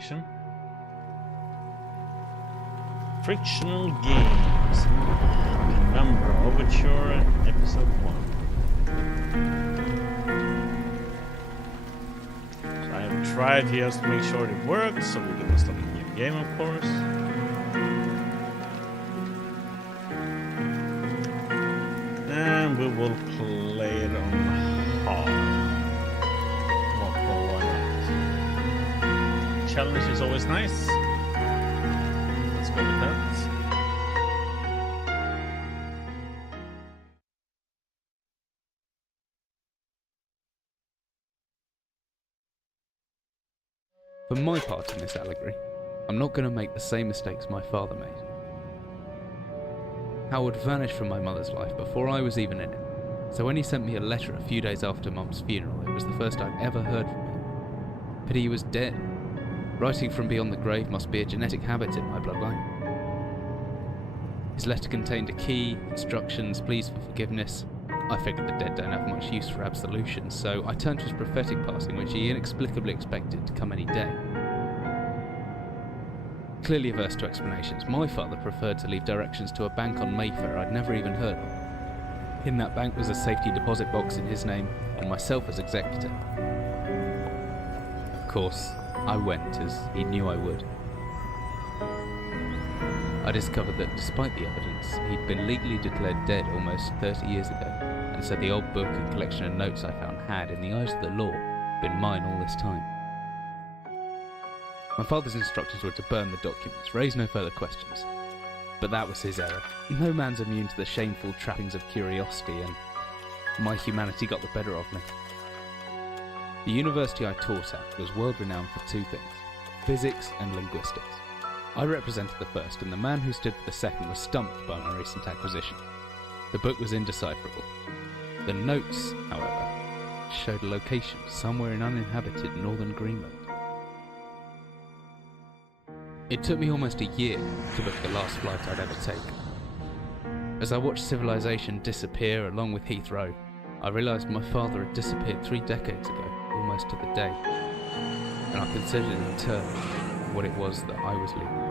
collection. Frictional Games. Penumbra Overture, Episode 1. So I have tried here to make sure it works, so we're gonna start a new game, of course. And we will play it on hard. Well, why not? Challenge is always nice. Let's go with that. For my part in this allegory, I'm not going to make the same mistakes my father made. Howard vanished from my mother's life before I was even in it, so when he sent me a letter a few days after Mum's funeral, it was the first I'd ever heard from him. Pity he was dead. Writing from beyond the grave must be a genetic habit in my bloodline. His letter contained a key, instructions, pleas for forgiveness. I figured the dead don't have much use for absolution, so I turned to his prophetic passing, which he inexplicably expected to come any day. Clearly averse to explanations, my father preferred to leave directions to a bank on Mayfair I'd never even heard of. In that bank was a safety deposit box in his name, and myself as executor. Of course, I went, as he knew I would. I discovered that despite the evidence, he'd been legally declared dead almost 30 years ago, and so the old book and collection of notes I found had, in the eyes of the law, been mine all this time. My father's instructions were to burn the documents, raise no further questions. But that was his error. No man's immune to the shameful trappings of curiosity, and my humanity got the better of me. The university I taught at was world-renowned for two things: physics and linguistics. I represented the first, and the man who stood for the second was stumped by my recent acquisition. The book was indecipherable. The notes, however, showed a location somewhere in uninhabited northern Greenland. It took me almost a year to book the last flight I'd ever take. As I watched civilization disappear along with Heathrow, I realised my father had disappeared 3 decades ago, almost to the day, and I considered in turn what it was that I was leaving behind.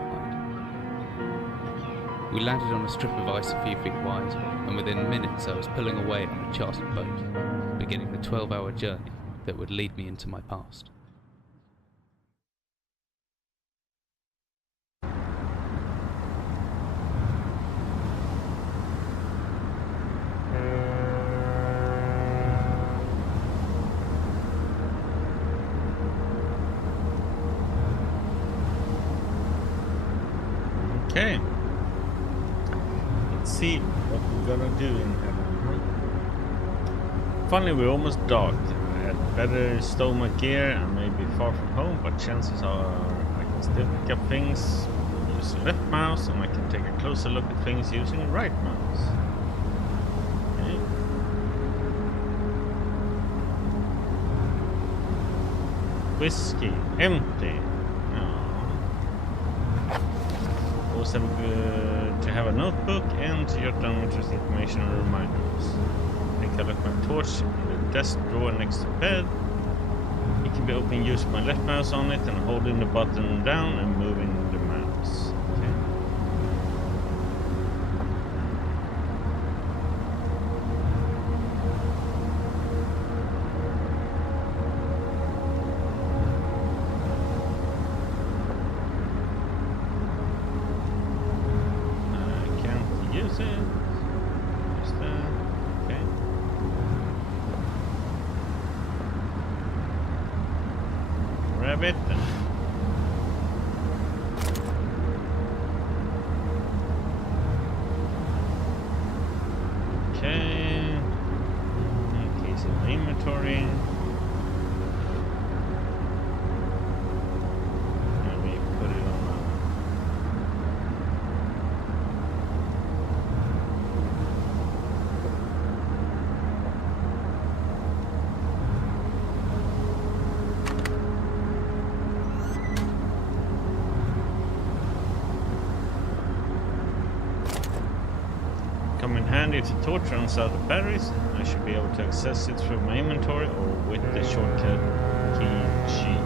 We landed on a strip of ice a few feet wide, and within minutes I was pulling away on a chartered boat, beginning the 12-hour journey that would lead me into my past. Okay. Let's see what we're gonna do in here. Finally, we're almost docked. I had better stow my gear. I may be far from home, but chances are I can still pick up things using left mouse, and I can take a closer look at things using right mouse. Okay. Whiskey, empty. Also to have a notebook and to jot down interesting information and reminders. I can look my torch in the desk drawer next to the bed. It can be opened using my left mouse on it and holding the button down and moving the mouse. Okay. Use it. Just that. Okay. Grab it. Okay. Case in my inventory. And we put it on. Come in handy if the torch runs out of batteries. I should be able to access it through my inventory or with the shortcut key G.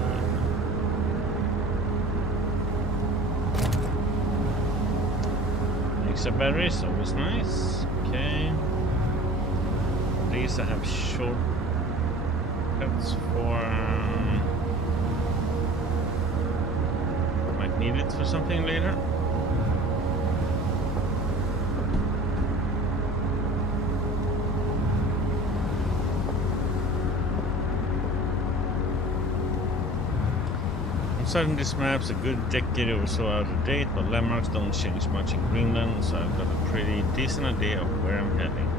Extra batteries, always nice. Okay. These I have short cuts for. Might need it for something later. Considering this map's a good decade or so out of date, but landmarks don't change much in Greenland, so I've got a pretty decent idea of where I'm heading.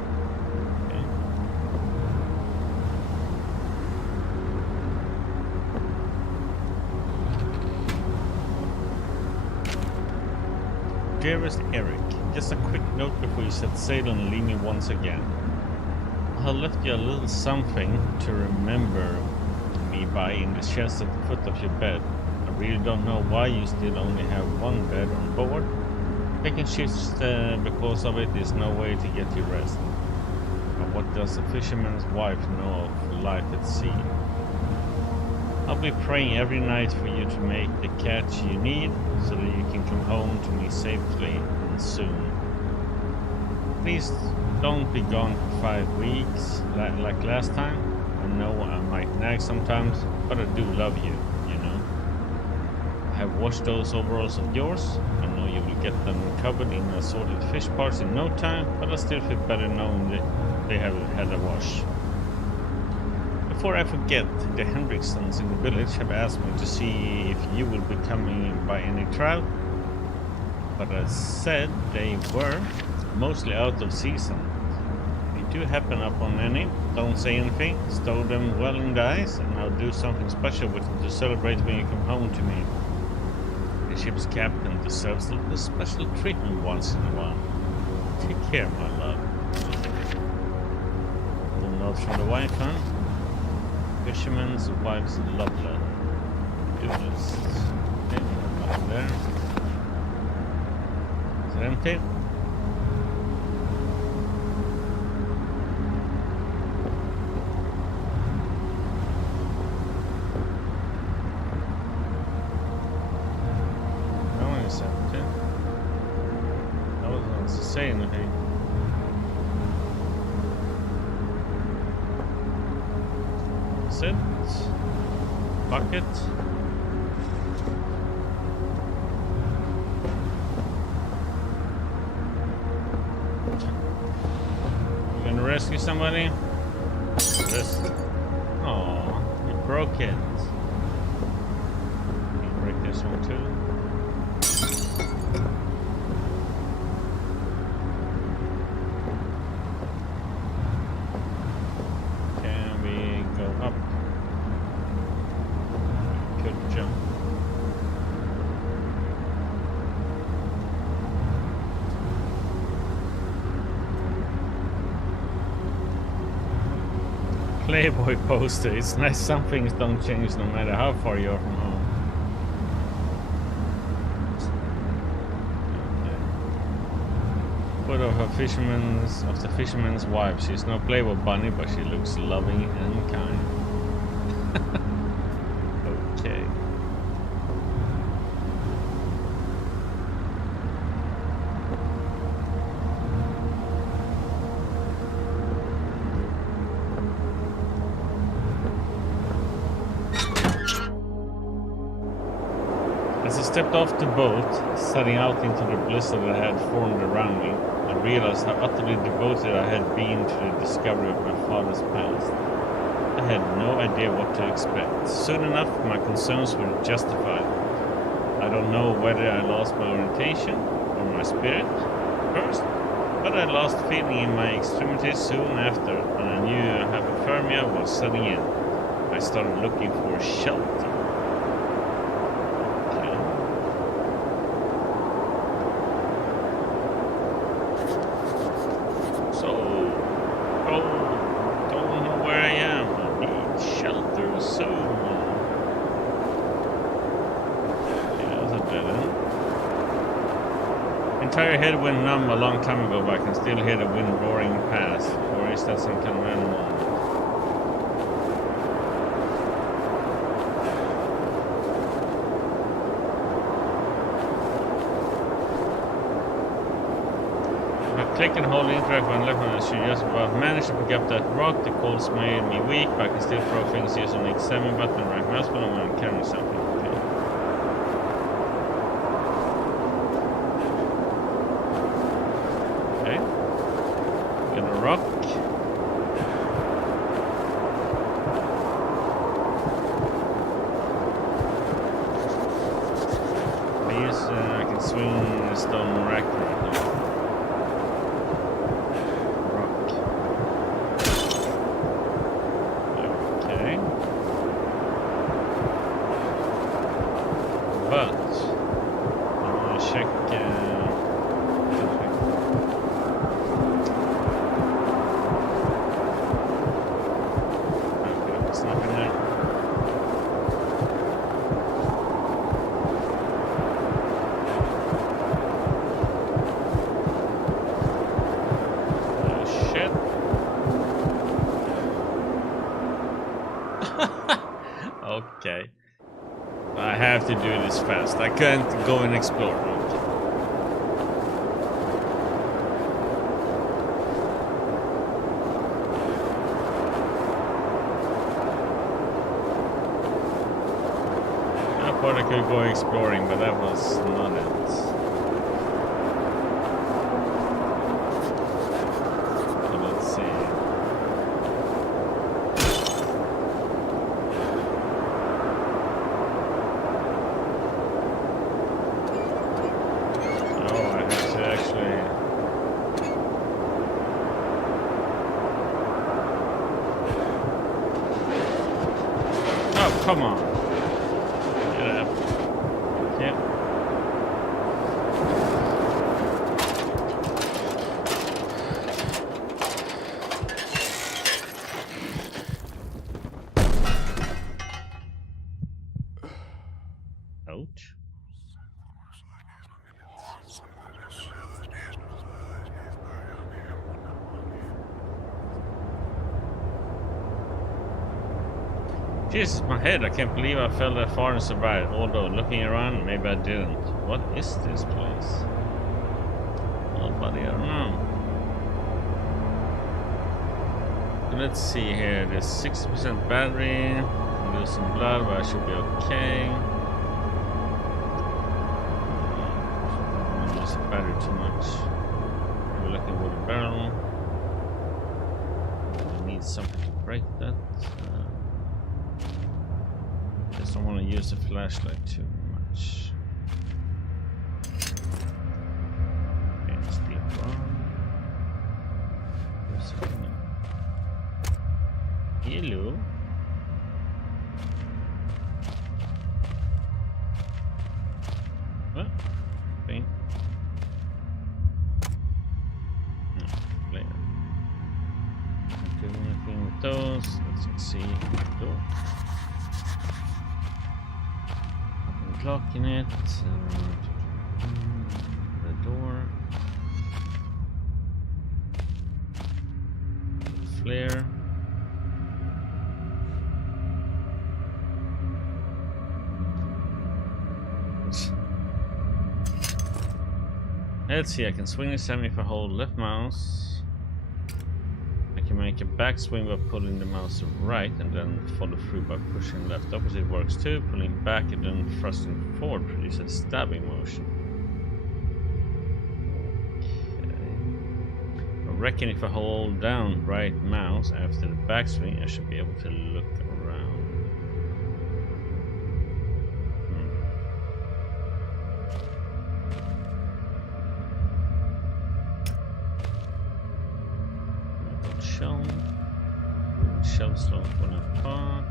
Okay. Dearest Eric, just a quick note before you set sail and leave me once again. I left you a little something to remember me by in the chest at the foot of your bed. I really don't know why you still only have one bed on board. Taking shifts because of it is no way to get you rest. But what does a fisherman's wife know of life at sea? I'll be praying every night for you to make the catch you need so that you can come home to me safely and soon. Please don't be gone for 5 weeks like last time. I know I might nag sometimes, but I do love you, you know. I have washed those overalls of yours. I know you will get them covered in assorted fish parts in no time, but I still feel better knowing that they have had a wash. Before I forget, the Hendricksons in the village have asked me to see if you will be coming by any trout, but I said they were mostly out of season. If you do happen upon any, don't say anything, stow them well in the ice, and I'll do something special with them to celebrate when you come home to me. The ship's captain deserves a little special treatment once in a while. Take care, my love. The note from the wife, huh? Fisherman's wife's love letter. Do this. Okay, nothing there. Is it empty? Say anything. Sit. Bucket. You gonna rescue somebody? Oh, you broke it. You break this one too. Playboy poster. It's nice some things don't change no matter how far you're from home. Okay. Photo of the fisherman's wife. She's no Playboy bunny, but she looks loving and kind. Okay. As I stepped off the boat, setting out into the blizzard that had formed around me, I realized how utterly devoted I had been to the discovery of my father's past. I had no idea what to expect. Soon enough, my concerns were justified. I don't know whether I lost my orientation or my spirit first, but I lost feeling in my extremities soon after, and I knew hypothermia was setting in. I started looking for shelter. My entire head went numb a long time ago, but I can still hear the wind roaring past. Or is that some kind of animal? if I click and hold interact when left, I should just about manage to pick up that rock. The cold's made me weak, but I can still throw things using the X7 button and right mouse button when I'm carrying something. Okay. Get a rock. I can swing the stone rack right now. Rock. Okay. But I want to check. Okay, there's nothing there. Okay. I have to do this fast. I can't go and explore. Okay. I thought I could go exploring, but that was not it. So let's see. Come on. Get up. Yep. Ouch. Jesus, my head. I can't believe I fell that far and survived. Although, looking around, maybe I didn't. What is this place? Oh, buddy, I don't know. Let's see here. There's 60% battery. I'm losing blood, but I should be okay. I don't use the battery too much. We're looking with a barrel. I need something to break that. I don't want to use the flashlight too much. Okay, stay on. Hello. What? Paint. No, later. Can't do anything with those. Let's see. Door. Locking it, the door, the flare, let's see, I can swing the semi if I hold left mouse. I can make a backswing by pulling the mouse right and then follow through by pushing left. Opposite works too. Pulling back and then thrusting forward produces a stabbing motion. Okay. I reckon if I hold down right mouse after the backswing, I should be able to look around. Shelves don't fall apart.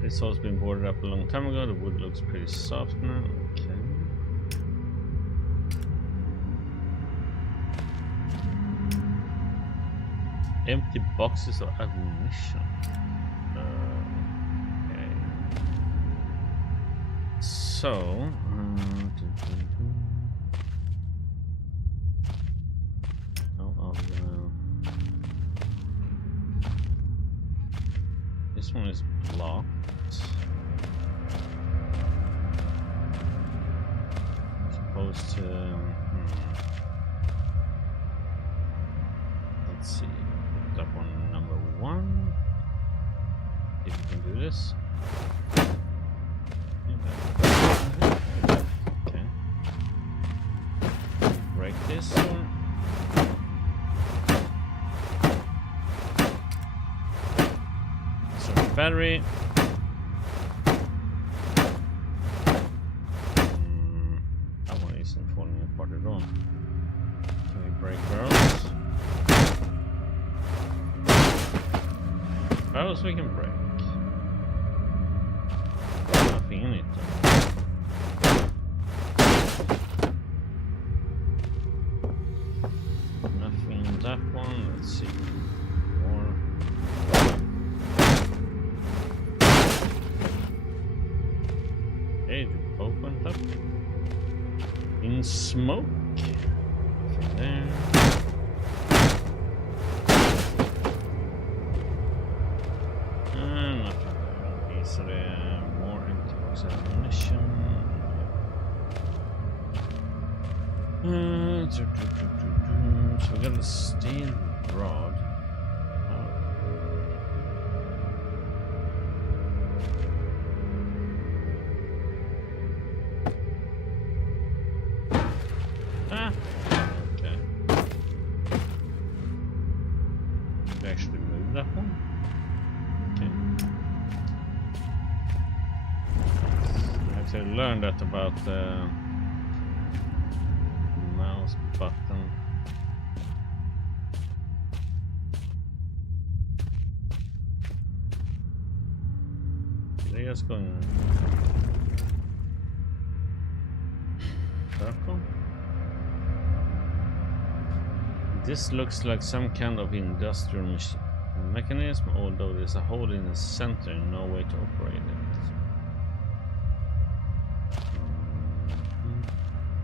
This hole's been boarded up a long time ago. The wood looks pretty soft now. Okay. Empty boxes of ammunition. So, This one is blocked. Supposed to. Let's see. Put up on number 1. If we can do this. Okay. Break this or. Battery. That one isn't falling apart at all. Can we break barrels? Barrels we can break. Nothing in it though. Nothing in that one. Let's see. More. Okay, the opened up in smoke. From there. Nothing there. Okay, so there are more empty box ammunition. So we got a steel rod. Okay. Did I actually move that one? Okay. I actually learned that about the mouse button. They're just going circle. This looks like some kind of industrial mechanism, although there's a hole in the center and no way to operate it.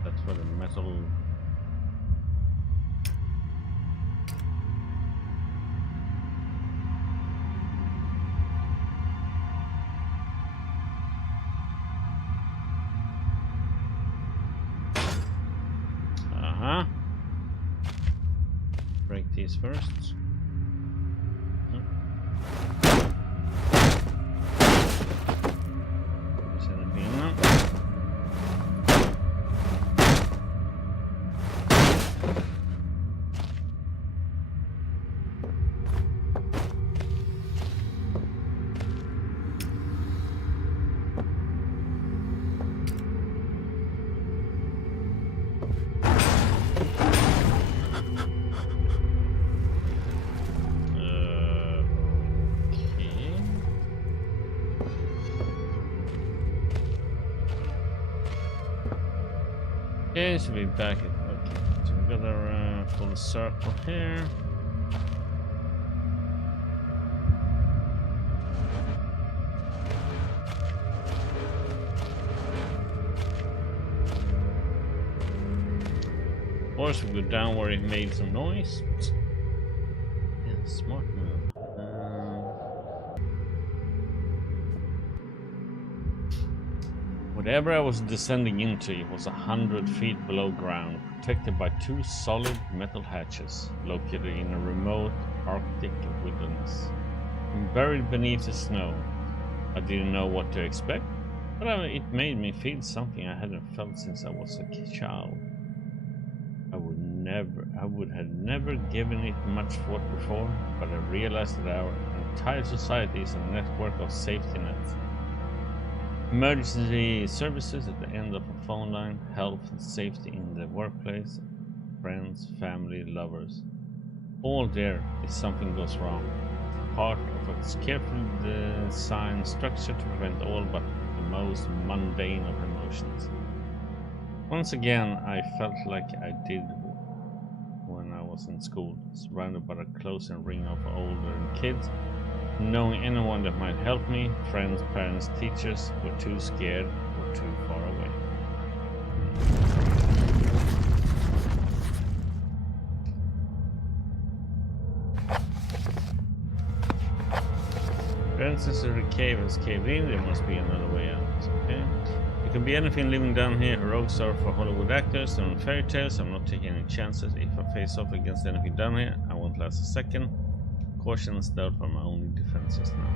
That's where the metal. Break these first. Is anything in now? Okay, so we're back at, okay, so we got our full circle here. Of course, we go down where it made some noise. Yeah, smart move. Whatever I was descending into, it was 100 feet below ground, protected by 2 solid metal hatches, located in a remote Arctic wilderness. And buried beneath the snow. I didn't know what to expect, but it made me feel something I hadn't felt since I was a child. I would have never given it much thought before, but I realized that our entire society is a network of safety nets. Emergency services at the end of a phone line, health and safety in the workplace, friends, family, lovers. All there if something goes wrong. Part of a carefully designed structure to prevent all but the most mundane of emotions. Once again, I felt like I did when I was in school, surrounded by a close ring of older kids. Knowing anyone that might help me, friends, parents, teachers, were too scared or too far away. For instance, if the cave has caved in, there must be another way out. Okay. It can be anything living down here. Heroics are for Hollywood actors and fairy tales. I'm not taking any chances. If I face off against anything down here, I won't last a second. Caution and stealth are my only defenses now.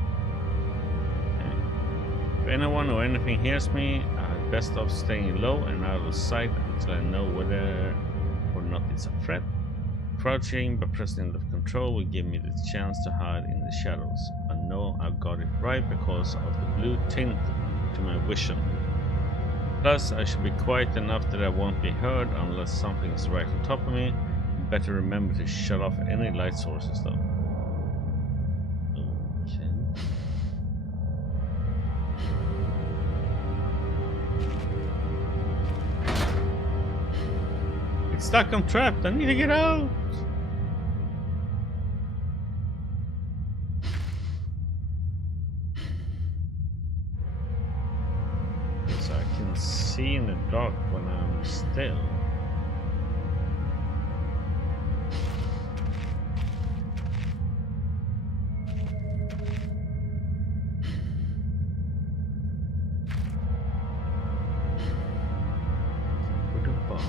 Okay. If anyone or anything hears me, I'd best off staying low and out of sight until I know whether or not it's a threat. Crouching but pressing the control will give me the chance to hide in the shadows. I know I've got it right because of the blue tint to my vision. Plus, I should be quiet enough that I won't be heard unless something is right on top of me. Better remember to shut off any light sources though. Okay. It's stuck, I'm trapped, I need to get out! So I can see in the dark when I'm still. With a box.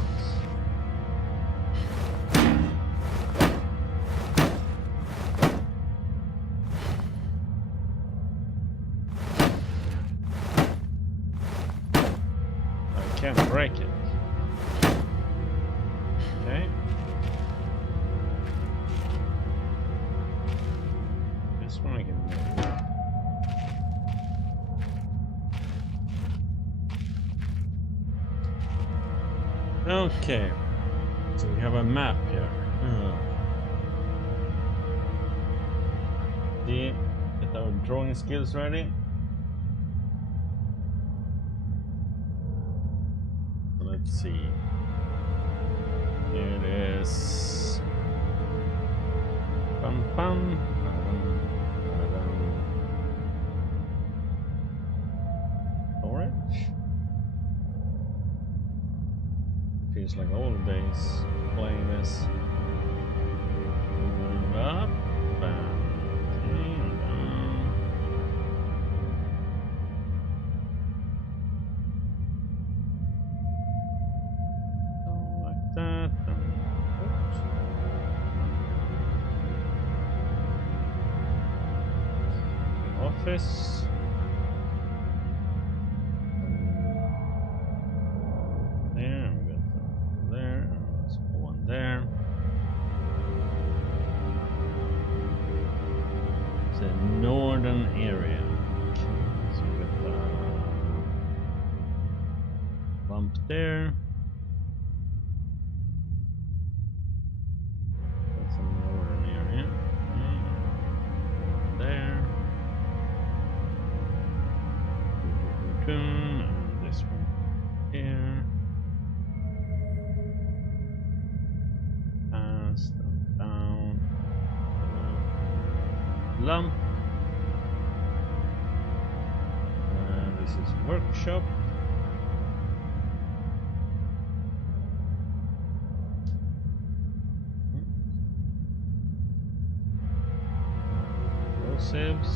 Can't break it. Okay. This one I can move. Okay. So we have a map here. See, get our drawing skills ready. Let's see. It is bum bum. Orange. Feels like old days playing this. And up and down. That and oops. The office. There, we got that there, and there's one there. It's a northern area. Okay, so we got the bump there. And this one here. Fast and down. Lump. This is workshop. Explosives.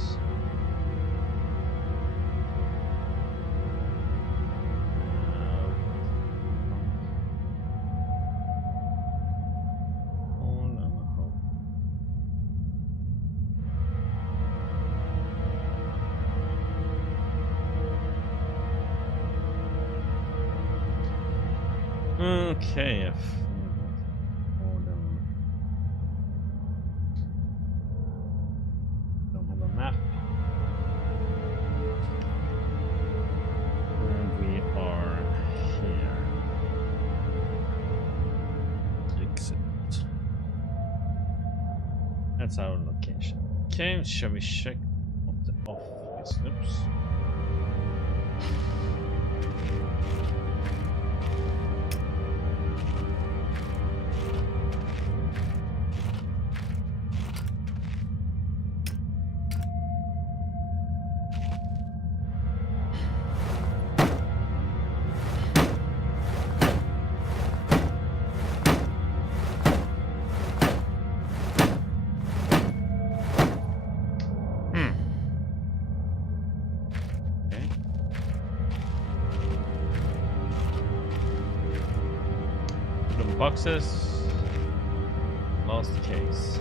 Okay, don't have a map. And we are here. Exit. That's our location. Okay, shall we check what the office looks? Boxes. Last case.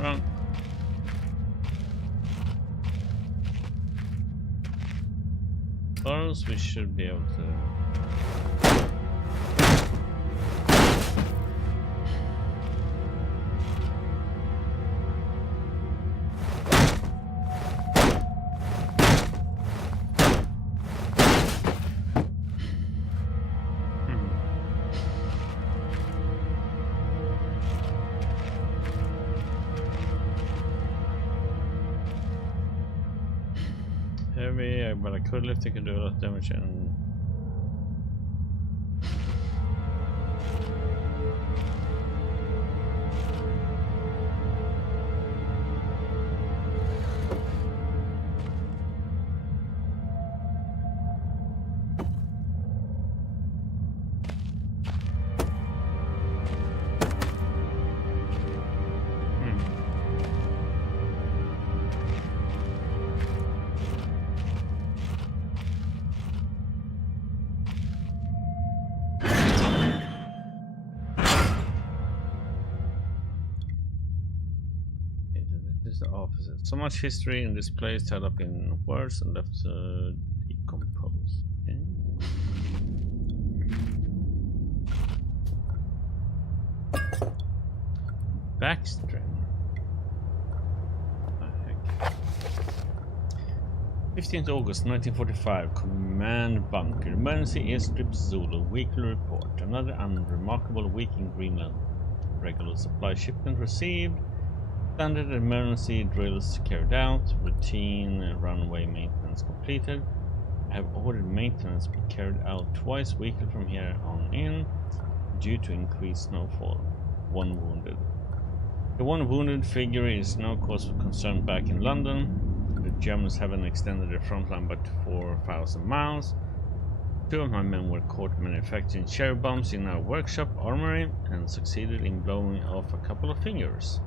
Wrong. Or else we should be able to. Heavy, but I could lift it, could do a lot of damage and is the opposite. So much history in this place tied up in words and left to decompose. Okay. Backstring. What the heck? 15th August 1945, Command Bunker. Emergency airstrip Zulu. Weekly report. Another unremarkable week in Greenland. Regular supply shipment received. Standard emergency drills carried out, routine runway maintenance completed. I have ordered maintenance be carried out twice weekly from here on in due to increased snowfall. 1 wounded. The 1 wounded figure is no cause for concern back in London. The Germans haven't extended their front line but 4,000 miles. 2 of my men were caught manufacturing cherry bombs in our workshop armory and succeeded in blowing off a couple of fingers.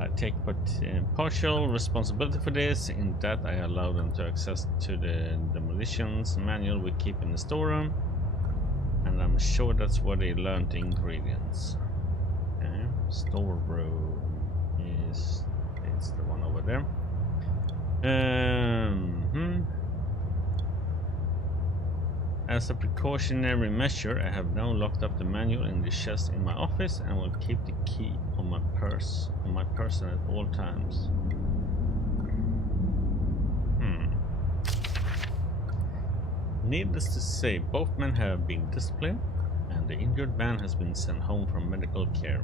I take partial responsibility for this, in that I allow them to access to the demolitions manual we keep in the storeroom, and I'm sure that's where they learned the ingredients. Okay. Storeroom is it's the one over there. As a precautionary measure, I have now locked up the manual in the chest in my office and will keep the key on my person at all times. Needless to say, both men have been disciplined and the injured man has been sent home for medical care.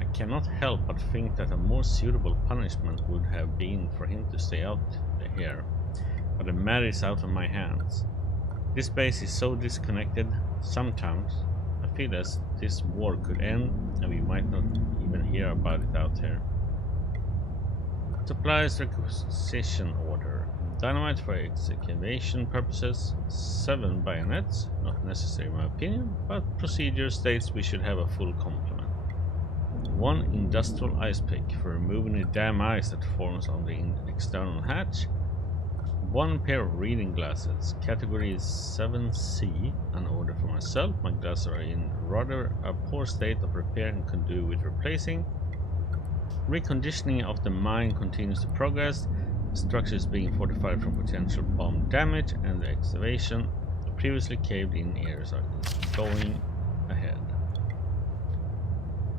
I cannot help but think that a more suitable punishment would have been for him to stay out here, but the matter is out of my hands. This base is so disconnected, sometimes I feel as this war could end and we might not even hear about it out here. Supplies requisition order. Dynamite for excavation purposes, 7 bayonets, not necessary in my opinion, but procedure states we should have a full complement. 1 industrial ice pick for removing the damn ice that forms on the external hatch. 1 pair of reading glasses, category is 7C, an order for myself. My glasses are in rather a poor state of repair and could do with replacing. Reconditioning of the mine continues to progress. The structure is being fortified from potential bomb damage, and the excavation of previously caved in areas is going ahead.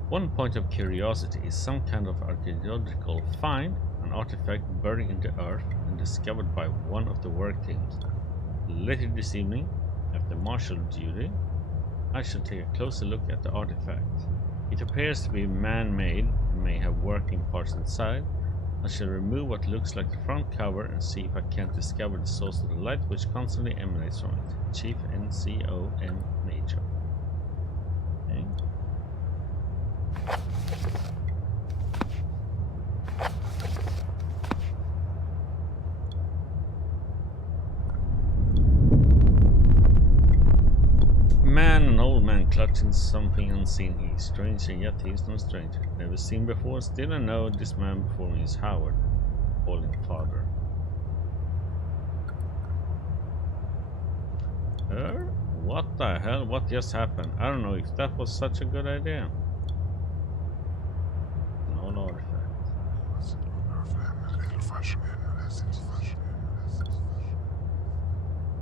1 point of curiosity is some kind of archaeological find, an artifact buried in the earth and discovered by one of the work teams. Later this evening, after martial duty, I shall take a closer look at the artifact. It appears to be man-made and may have working parts inside. I shall remove what looks like the front cover and see if I can't discover the source of the light which constantly emanates from it. Chief NCOM Major. nature. Okay. An old man clutching something unseen. He's strange, and yet he's no stranger. Never seen before, still I know this man before me is Howard. Call him father. What the hell? What just happened? I don't know if that was such a good idea. No artifact.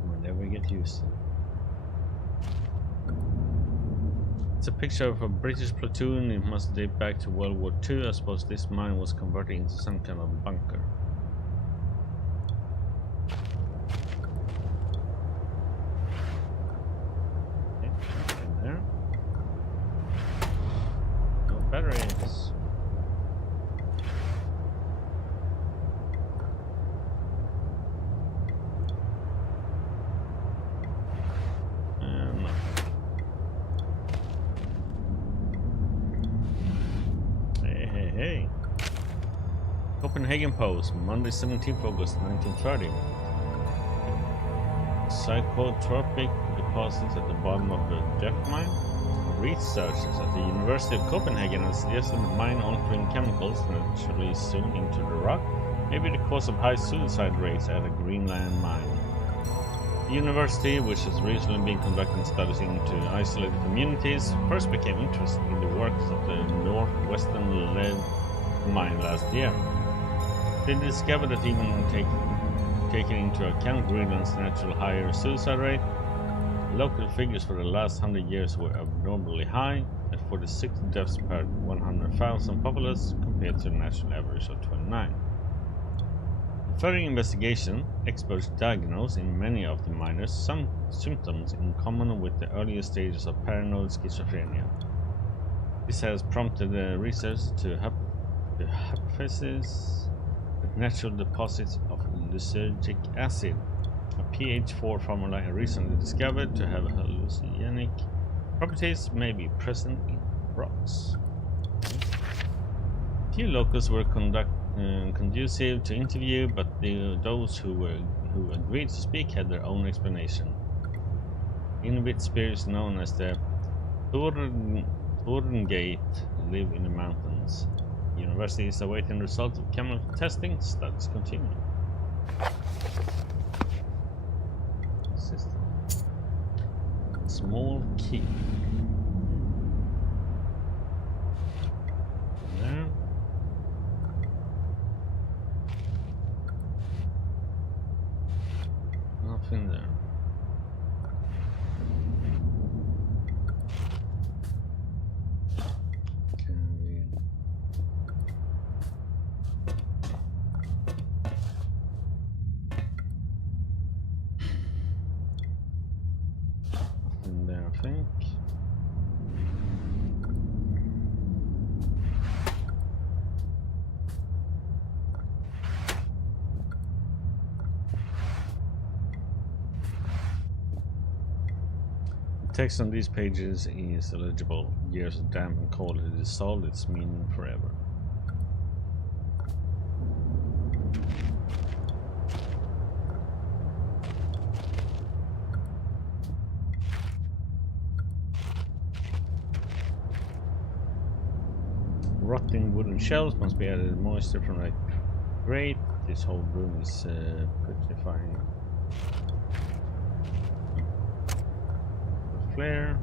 We'll never get used to it. It's a picture of a British platoon. It must date back to World War II. I suppose this mine was converted into some kind of bunker. Okay, in there. No batteries. And nothing. Hey. Copenhagen Post, Monday 17th August 1930. Psychotropic deposits at the bottom of the depth mine. Researchers at the University of Copenhagen have suggested the mine altering chemicals naturally soon into the rock may be the cause of high suicide rates at a Greenland mine. The university, which has recently been conducting studies into isolated communities, first became interested in the works of the northwestern lead mine last year. They discovered that even taking into account Greenland's natural higher suicide rate, local figures for the last 100 years were abnormally high, at 46 deaths per 100,000 populace compared to the national average of 29. In further investigation, experts diagnosed in many of the miners some symptoms in common with the earlier stages of paranoid schizophrenia. This has prompted research to hypothesize that natural deposits of lysergic acid, a pH4 formula recently discovered to have hallucinogenic properties, may be present in rocks. Few locals were conducive to interview, but those who agreed to speak had their own explanation. Inuit spirits known as the Thorngate live in the mountains. The university is awaiting results of chemical testing. Studies continue. System. Small key. There. Nothing there. Text on these pages is illegible. Years of damp and cold had dissolved its meaning forever. Rotting wooden shelves must be added moisture from a grate. This whole room is putrefying. Flare.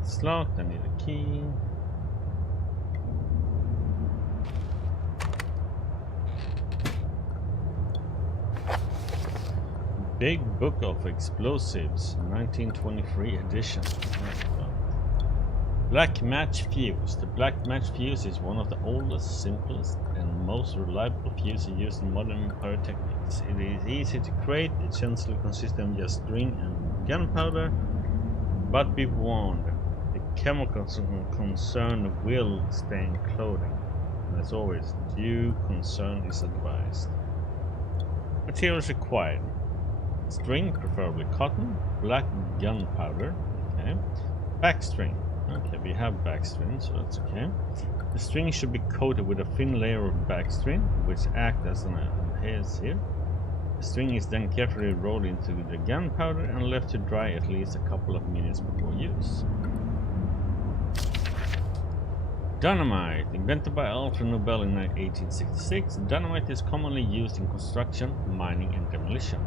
It's locked. I need a key. Big Book of Explosives, 1923 edition. Black match fuse. The black match fuse is one of the oldest, simplest, and most reliable fuses used in modern pyrotechnics. It is easy to create. It essentially consists of just string and gunpowder. But be warned, the chemical concern will stain clothing. And as always, due concern is advised. Materials required. String, preferably cotton. Black gunpowder. Okay. Backstring. Okay, we have backstring, so that's okay. The string should be coated with a thin layer of backstring, which acts as an adhesive. The string is then carefully rolled into the gunpowder and left to dry at least a couple of minutes before use. Dynamite. Invented by Alfred Nobel in 1866, dynamite is commonly used in construction, mining and demolition.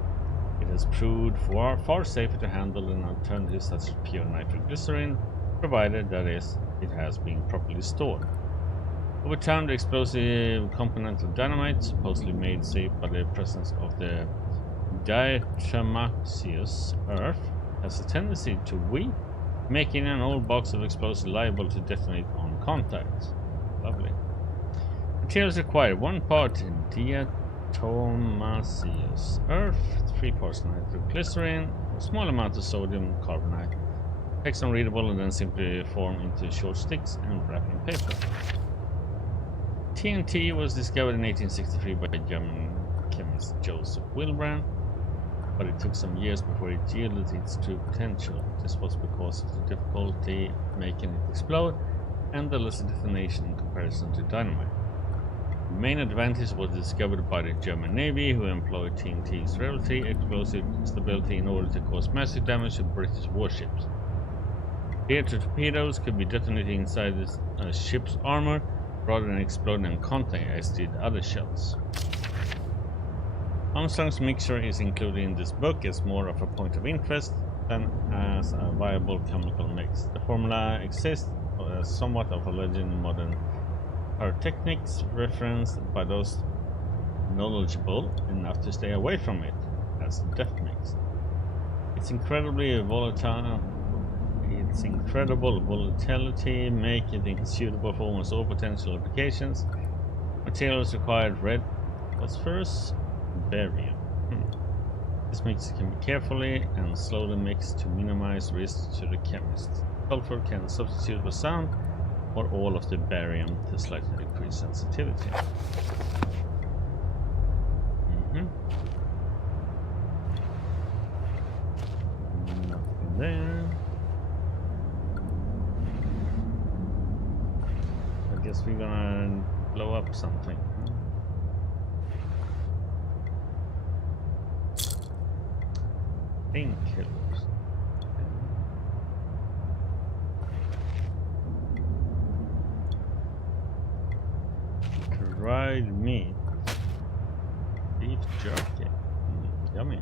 It has proved far safer to handle than alternatives such as pure nitroglycerin, provided, that is, it has been properly stored. Over time, the explosive component of dynamite, supposedly made safe by the presence of the diatomaceous earth, has a tendency to weep, making an old box of explosives liable to detonate on contact. Lovely. Materials required: 1 part diatomaceous earth, 3 parts nitroglycerin, a small amount of sodium carbonate. Text unreadable and then simply form into short sticks and wrap in paper. TNT was discovered in 1863 by German chemist Joseph Wilbrand, but it took some years before it yielded its true potential. This was because of the difficulty making it explode and the lesser detonation in comparison to dynamite. The main advantage was discovered by the German Navy, who employed TNT's relative explosive stability in order to cause massive damage to British warships. Here, torpedoes could be detonated inside the ship's armor rather than exploding in contact as did other shells. Armstrong's mixture is included in this book as more of a point of interest than as a viable chemical mix. The formula exists as somewhat of a legend in modern pyrotechnics, referenced by those knowledgeable enough to stay away from it as a death mix. It's incredibly volatile. Its incredible volatility make it unsuitable for almost all potential applications. Materials required: red phosphorus, barium. This mix can be carefully and slowly mixed to minimize risk to the chemist. Sulfur can substitute for some or all of the barium to slightly decrease sensitivity. Nothing there. I guess we're gonna blow up something. Painkillers. Dried meat. Beef jerky. Yummy.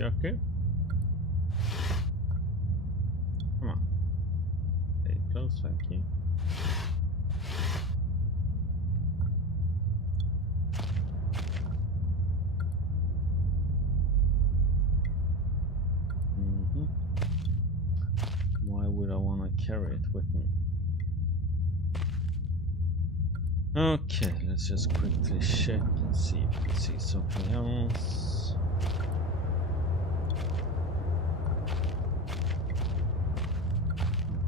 Okay. Come on. Stay close, thank you. Why would I want to carry it with me? Okay, let's just quickly check and see if we can see something else.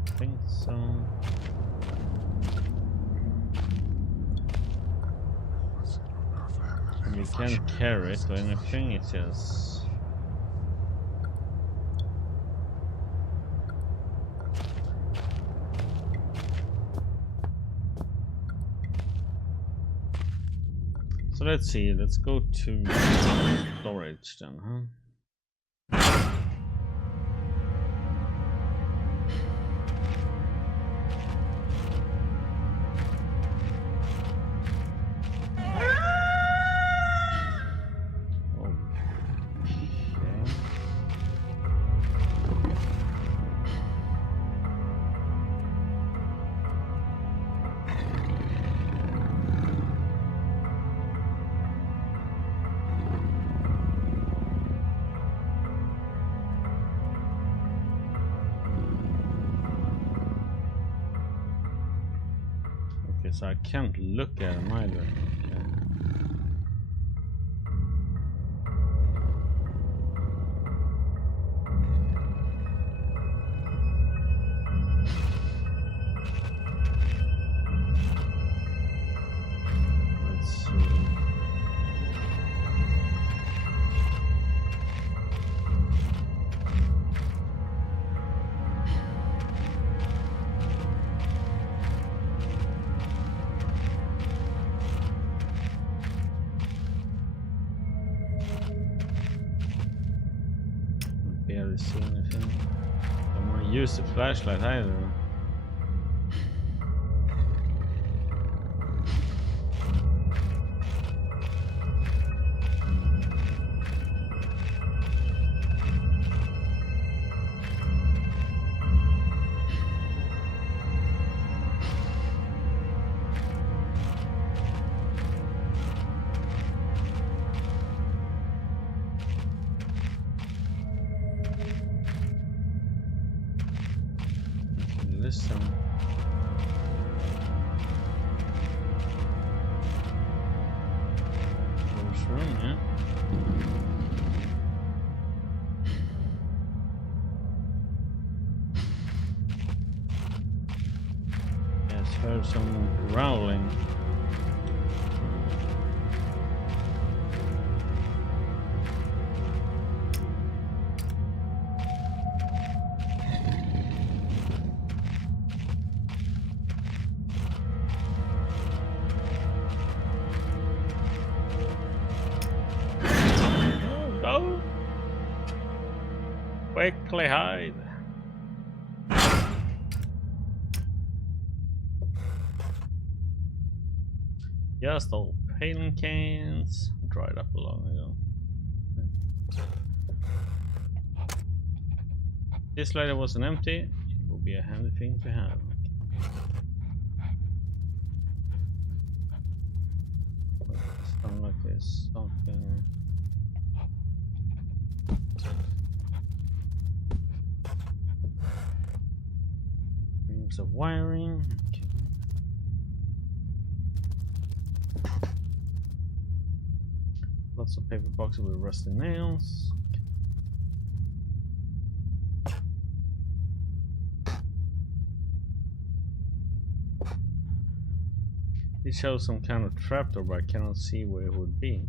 I think so. And we can't carry it or anything, it's just... So let's see, let's go to storage then, huh? Okay, so I can't look at him either. Okay. Let's see. Barely see anything. Don't want to use the flashlight either. Listen. Close room, yeah. Yes, heard someone growling. Go! Quickly hide! Just all paint cans. Dried up long ago. This lighter wasn't empty. It will be a handy thing to have. Sound like there's something. Reams of wiring. Okay. Lots of paper boxes with rusty nails. It shows some kind of trapdoor, but I cannot see where it would be.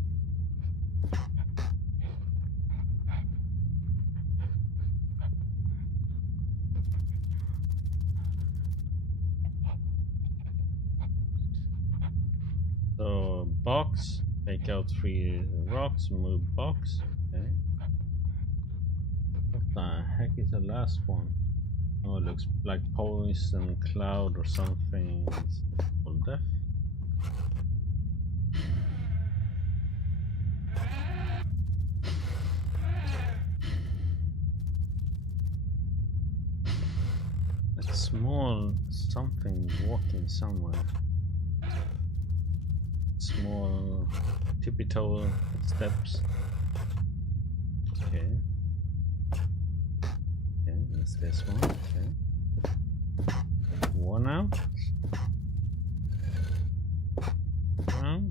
So, box, take out 3 rocks, move box. Okay. What the heck is the last one? Oh, it looks like poison cloud or something. It's all death. A small something walking somewhere. Small tippy toe steps. Okay. Okay, that's this one. Okay. One out. Out.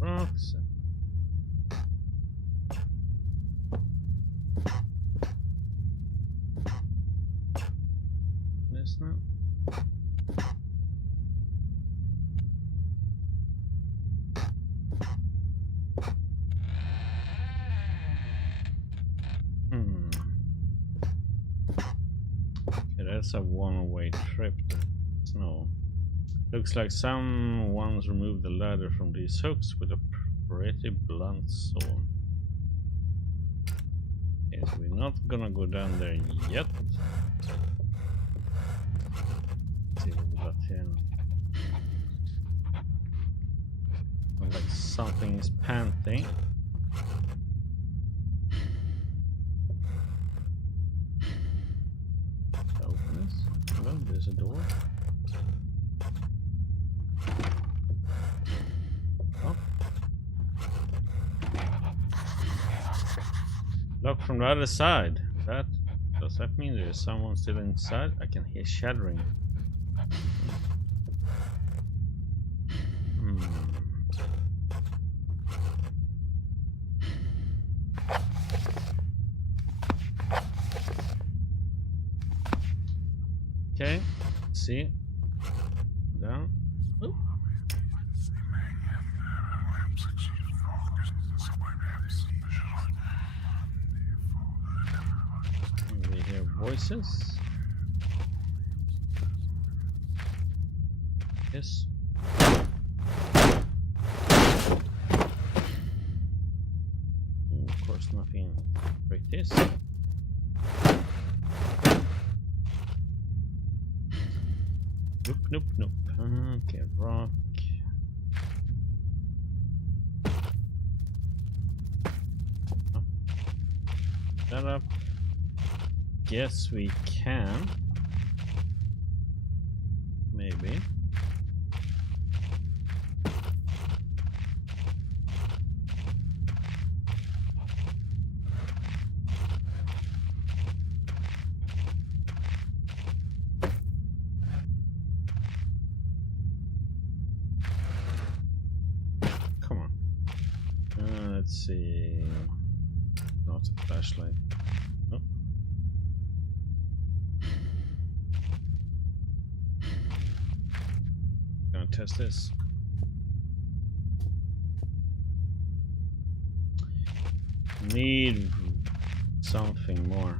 Rocks. This now. Okay, that's a one-way trip. No. Looks like someone's removed the ladder from these hooks with a pretty blunt saw. Okay, so we're not gonna go down there yet. Let's see what we got here. Sounds like something is panting. Open this. Well, there's a door. Lock from the other side. That does that mean there's someone still inside? I can hear shattering. Okay, let's see. Down. Oop. We hear voices. Yes. And of course, nothing. Break this. Nope, nope, nope. Okay, rock. Oh. That up. Guess we can. Maybe. Come on. Let's see. Not a flashlight. Oh. Gonna test this. Need something more.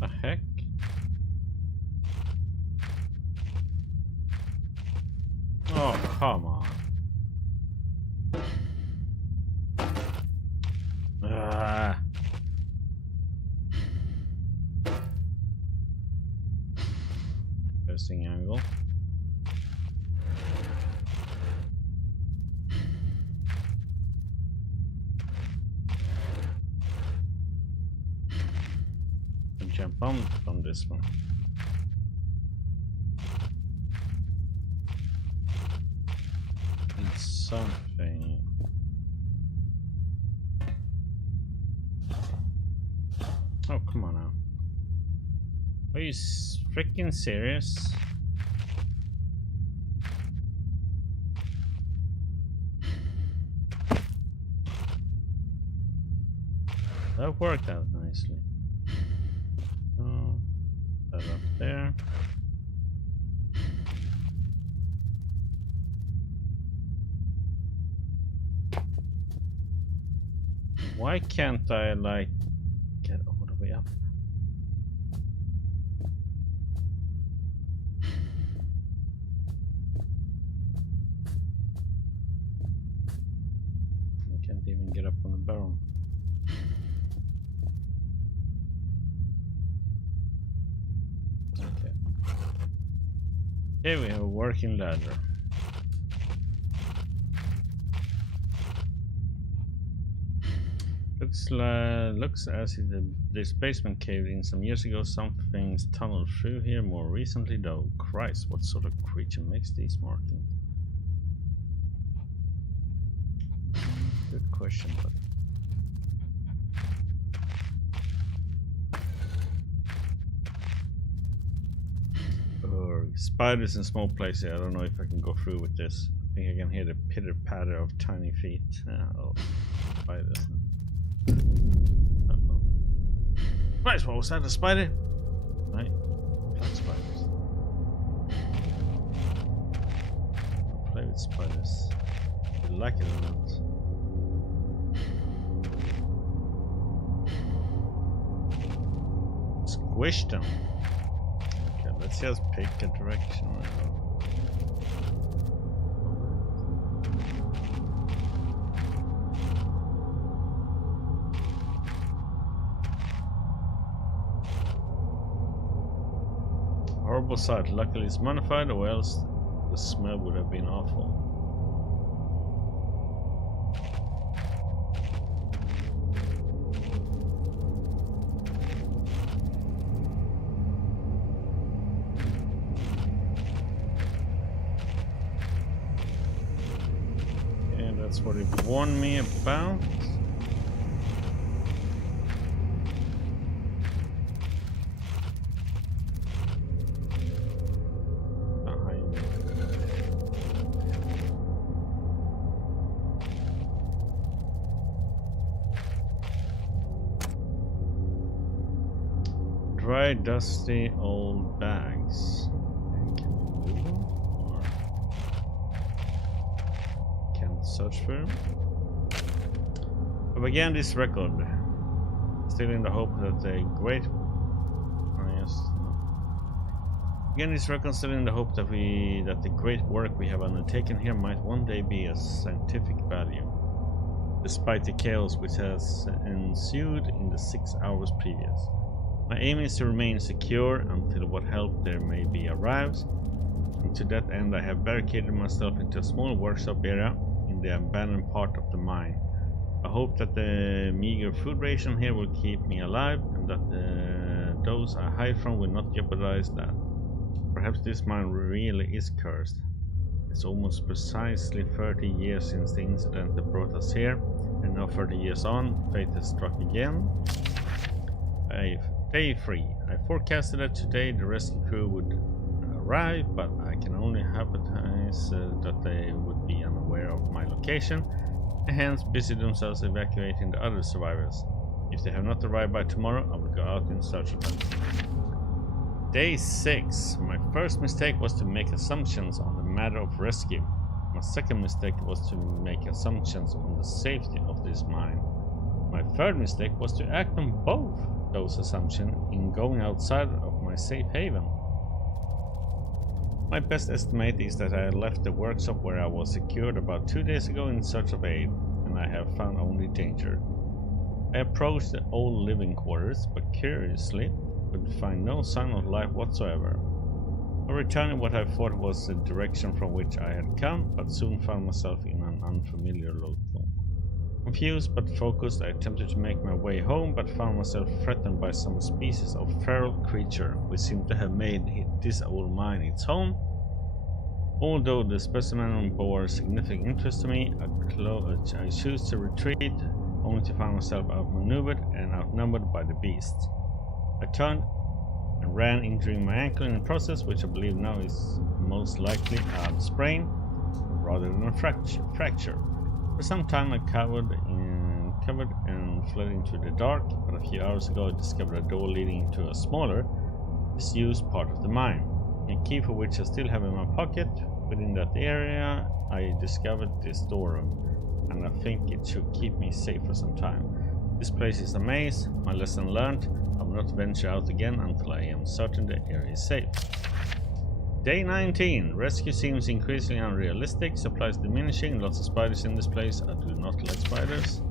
The heck? Oh, come on. Ah. Interesting angle. Jump on from this one. It's something. Oh, come on now. Are you freaking serious? That worked out nicely. That up there. Why can't I like get all the way up? I can't even get up on the barrel. Okay. Here we have a working ladder. Looks as if this basement caved in some years ago. Something's tunneled through here more recently, though. Christ, what sort of creature makes these markings? Good question, but spiders in small places. I don't know if I can go through with this. I think I can hear the pitter patter of tiny feet. Oh, spiders. Uh-oh. Right, what was that? A spider? Right. Like spiders. I'll play with spiders. If you like it or not. Squish them. Okay, Let's just pick a direction. Horrible sight. Luckily it's modified, or else the smell would have been awful. And that's what it warned me about. Dry, dusty old bags. Can we move them? Or can we search for them? I began this record, still in the hope that the great. Began this record still in the hope that the great work we have undertaken here might one day be of scientific value, despite the chaos which has ensued in the 6 hours previous. My aim is to remain secure until what help there may be arrives, and to that end I have barricaded myself into a small workshop area in the abandoned part of the mine. I hope that the meager food ration here will keep me alive, and that those I hide from will not jeopardize that. Perhaps this mine really is cursed. It's almost precisely 30 years since the incident that brought us here, and now 30 years on, fate has struck again. Day 3. I forecasted that today the rescue crew would arrive, but I can only hypothesize that they would be unaware of my location, and hence busy themselves evacuating the other survivors. If they have not arrived by tomorrow, I will go out in search of them. Day 6. My first mistake was to make assumptions on the matter of rescue. My second mistake was to make assumptions on the safety of this mine. My third mistake was to act on both those assumptions in going outside of my safe haven. My best estimate is that I left the workshop where I was secured about 2 days ago in search of aid, and I have found only danger. I approached the old living quarters, but curiously could find no sign of life whatsoever. I returned in what I thought was the direction from which I had come, but soon found myself in an unfamiliar local. Confused but focused, I attempted to make my way home, but found myself threatened by some species of feral creature which seemed to have made this old mine its home. Although the specimen bore significant interest to me, I chose to retreat, only to find myself outmaneuvered and outnumbered by the beast. I turned and ran, injuring my ankle in the process, which I believe now is most likely a sprain rather than a fracture. For some time I covered and fled into the dark, but a few hours ago I discovered a door leading into a smaller, disused part of the mine. A key for which I still have in my pocket. Within that area I discovered this storeroom, and I think it should keep me safe for some time. This place is a maze. My lesson learned. I will not venture out again until I am certain the area is safe. Day 19. Rescue seems increasingly unrealistic. Supplies diminishing. Lots of spiders in this place. I do not like spiders.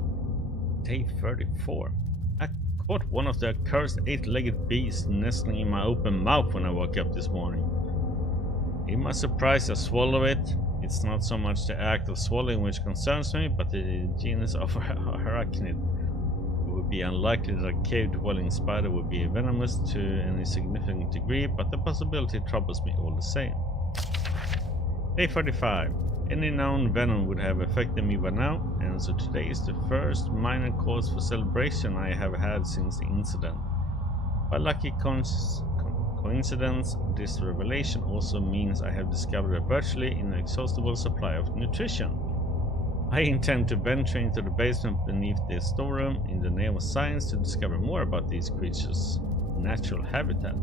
Day 34. I caught one of the accursed 8-legged beasts nestling in my open mouth when I woke up this morning. In my surprise I swallowed it. It's not so much the act of swallowing which concerns me, but the genus of arachnid. It would be unlikely that a cave-dwelling spider would be venomous to any significant degree, but the possibility troubles me all the same. Day 45. Any known venom would have affected me by now, and so today is the first minor cause for celebration I have had since the incident. By lucky coincidence, this revelation also means I have discovered a virtually inexhaustible supply of nutrition. I intend to venture into the basement beneath the storeroom in the name of science to discover more about these creatures' natural habitat.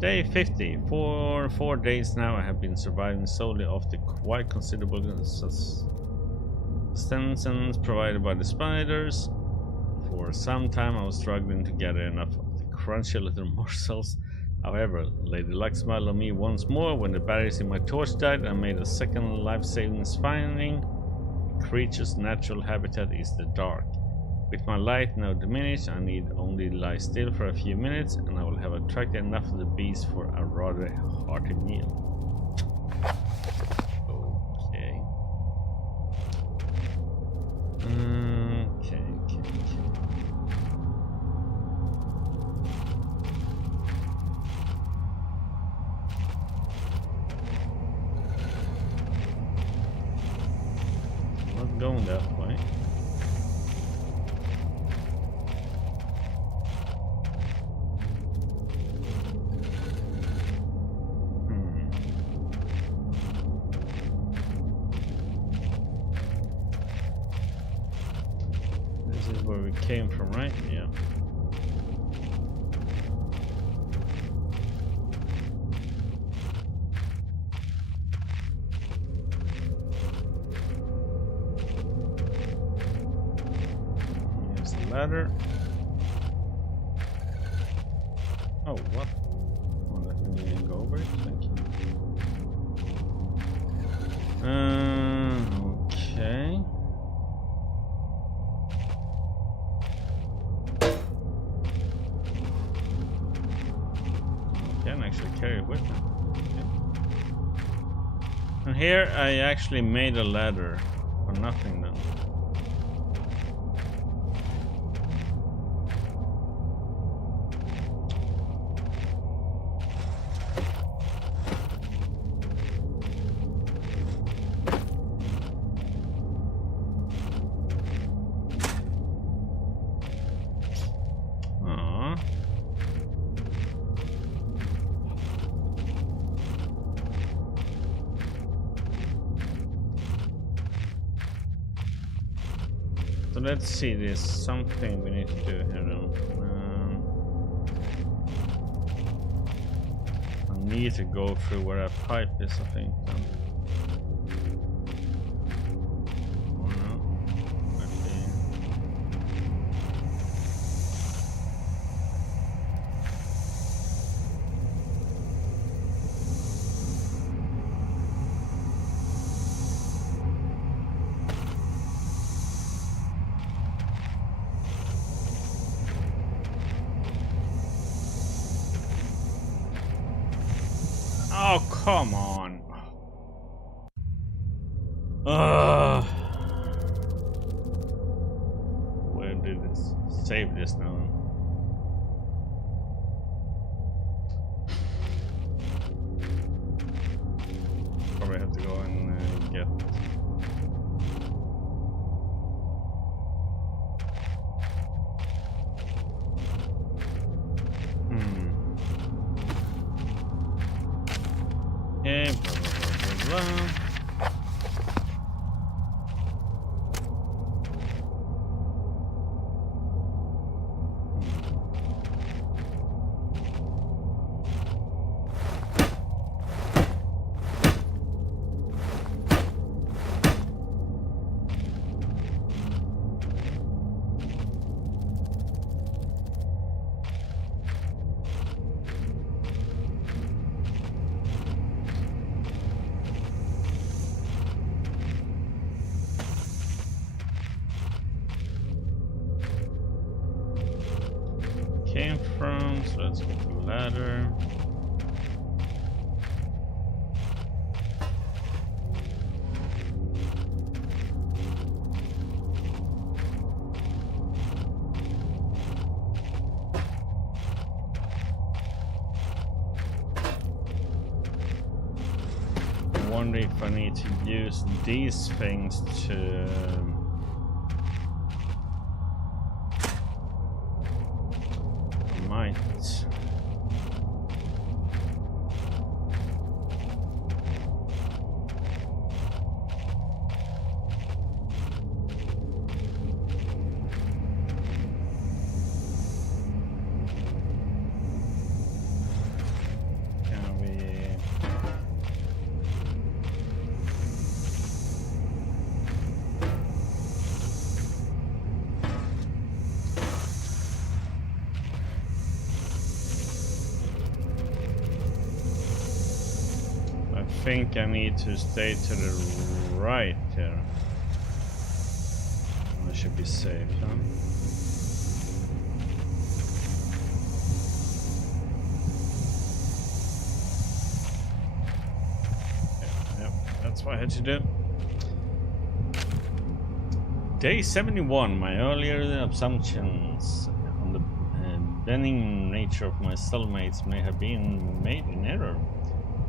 Day 50. For 4 days now I have been surviving solely off the quite considerable sustenance provided by the spiders. For some time I was struggling to gather enough of the crunchy little morsels However, Lady Luck smiled on me once more when the batteries in my torch died and I made a second life-saving finding. The creature's natural habitat is the dark. With my light now diminished, I need only lie still for a few minutes and I will have attracted enough of the beast for a rather hearty meal. Okay. Okay. Not going that way. This is where we came from, right? Yeah. Here's the ladder. Oh, what? Oh, let me go over it. Thank you. Okay. Can actually carry it with me. Okay. And here I actually made a ladder for nothing then. So let's see, there's something we need to do here now. I need to go through where that pipe is, I think. Oh no. Let's see. Oh, come on. Where did this save this now? Probably have to go and get. Okay, blah blah blah blah blah. Came from, so let's get the ladder. I'm wondering if I need to use these things to might. Can we? think I need to stay to the right here. I should be safe, huh? Yep, that's what I had to do. Day 71. My earlier assumptions on the bending nature of my cellmates may have been made in error.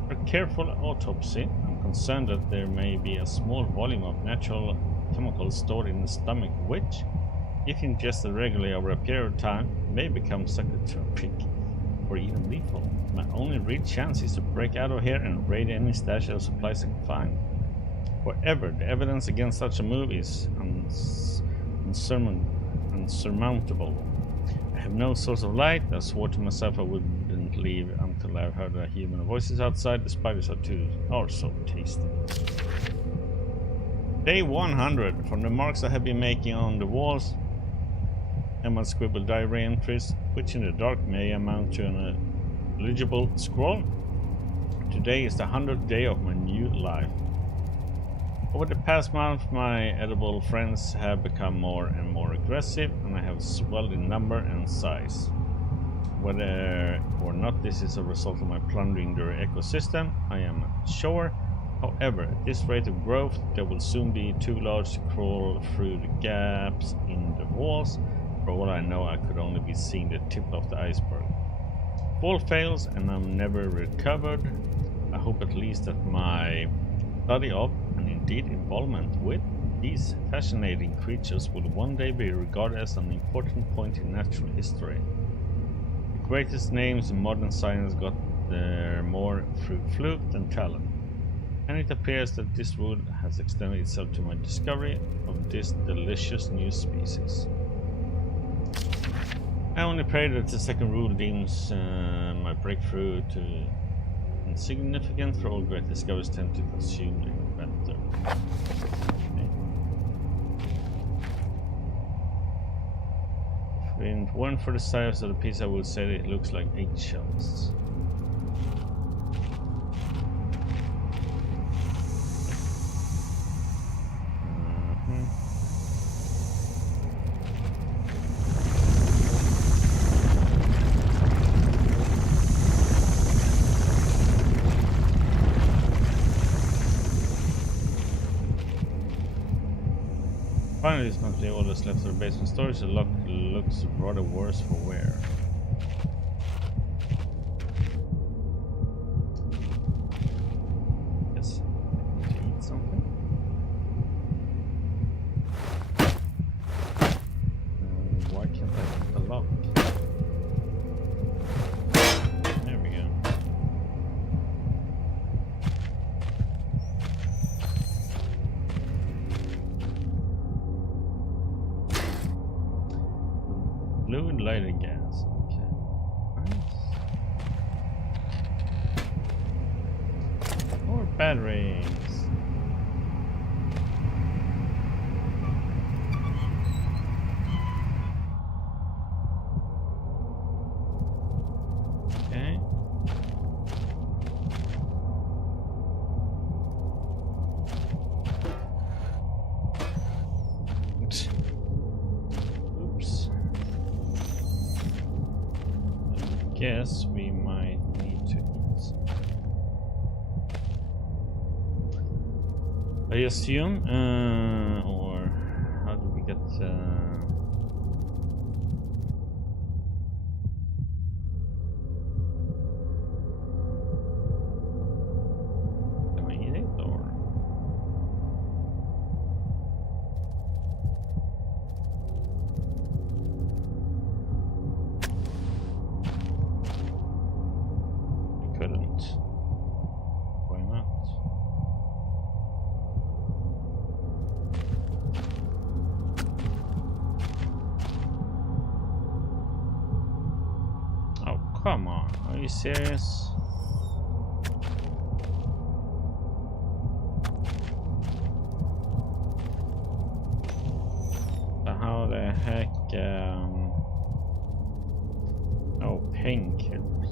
For careful autopsy, I'm concerned that there may be a small volume of natural chemicals stored in the stomach which, if ingested regularly over a period of time, may become psychotropic or even lethal. My only real chance is to break out of here and raid any stash of supplies I can find. However, the evidence against such a move is unsurmountable. I have no source of light. I swore to myself I wouldn't leave until I heard the human voices outside. The spiders are so tasty. Day 100. From the marks I have been making on the walls, Emma scribbled diary entries, which in the dark may amount to an illegible scroll. Today is the 100th day of my new life. Over the past month, my edible friends have become more and more aggressive, and I have swelled in number and size. Whether or not this is a result of my plundering their ecosystem, I am not sure. However, at this rate of growth, they will soon be too large to crawl through the gaps in the walls. For all I know, I could only be seeing the tip of the iceberg. If all fails and I'm never recovered, I hope at least that my study of, and indeed involvement with, these fascinating creatures will one day be regarded as an important point in natural history. The greatest names in modern science got there more through fluke than talent. And it appears that this wood has extended itself to my discovery of this delicious new species. I only pray that the second rule deems my breakthrough to insignificant, for all great discoveries tend to consume the inventor. Okay. If it weren't for the size of the piece, I would say that it looks like eggshells. Finally, this must be all that's left of the basement storage. The lock looks rather worse for wear. Yes, I need to eat something. Why can't I hit the lock? There we go. Fluid lighted gas. Okay. Nice. More batteries. Okay. Oops. Guess we might need to eat some. I assume, or how do we get? Can I eat it or? Couldn't. Why not? Oh, come on. Are you serious? So how the heck, oh, painkillers.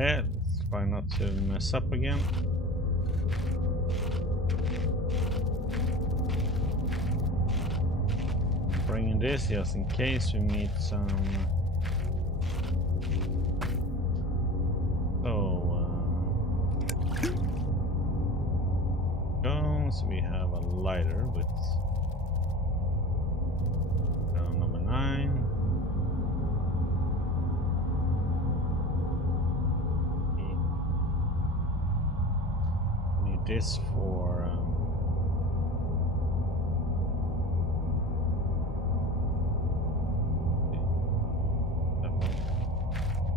Okay, let's try not to mess up again. Bringing this just in case we meet some. Guns. We have a lighter with number 9. We need this for.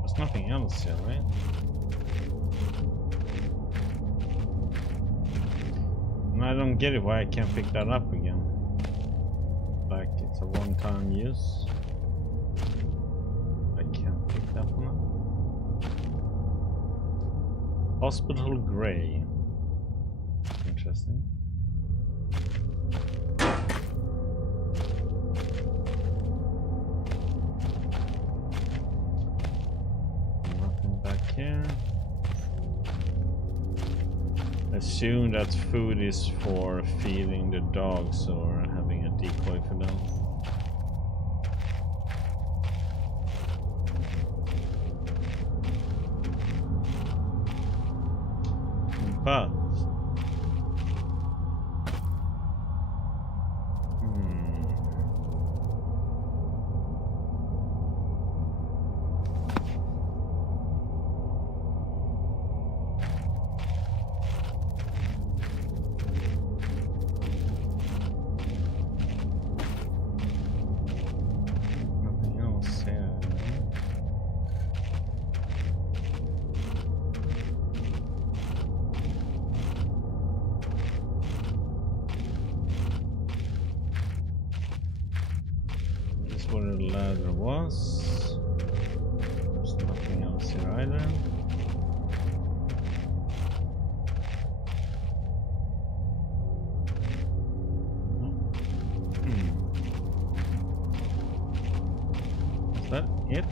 There's nothing else here, right? And I don't get it why I can't pick that up again. Like it's a one-time use. I can't pick that one up. Hospital Gray. Interesting. Nothing back here. Assume that food is for feeding the dogs or having a decoy for them. But where the ladder was. There's nothing else here either. Is that it?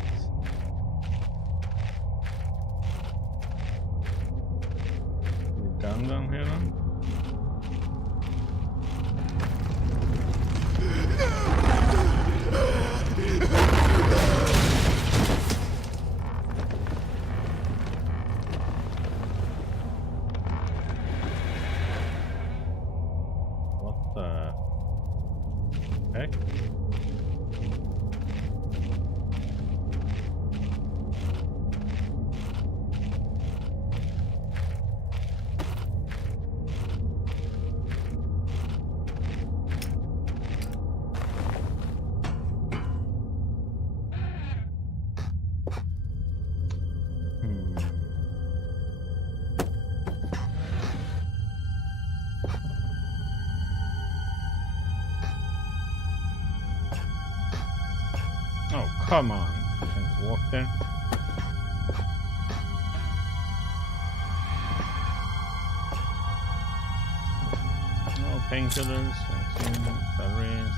We're down here then? Oh, come on. Can't walk there. Oh, painkillers, vaccine, batteries.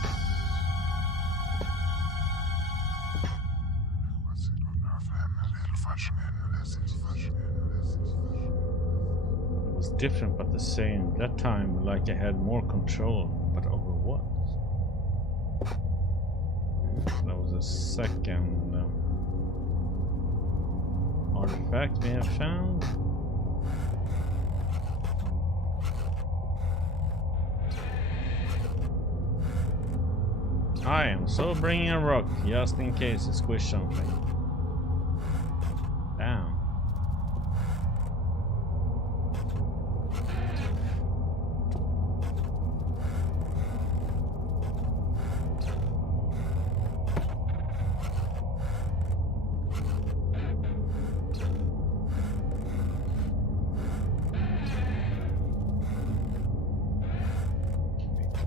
It was different but the same. That time, like I had more control, but over what? That was a second artifact we have found. I am so bringing a rock just in case it squish something. Damn.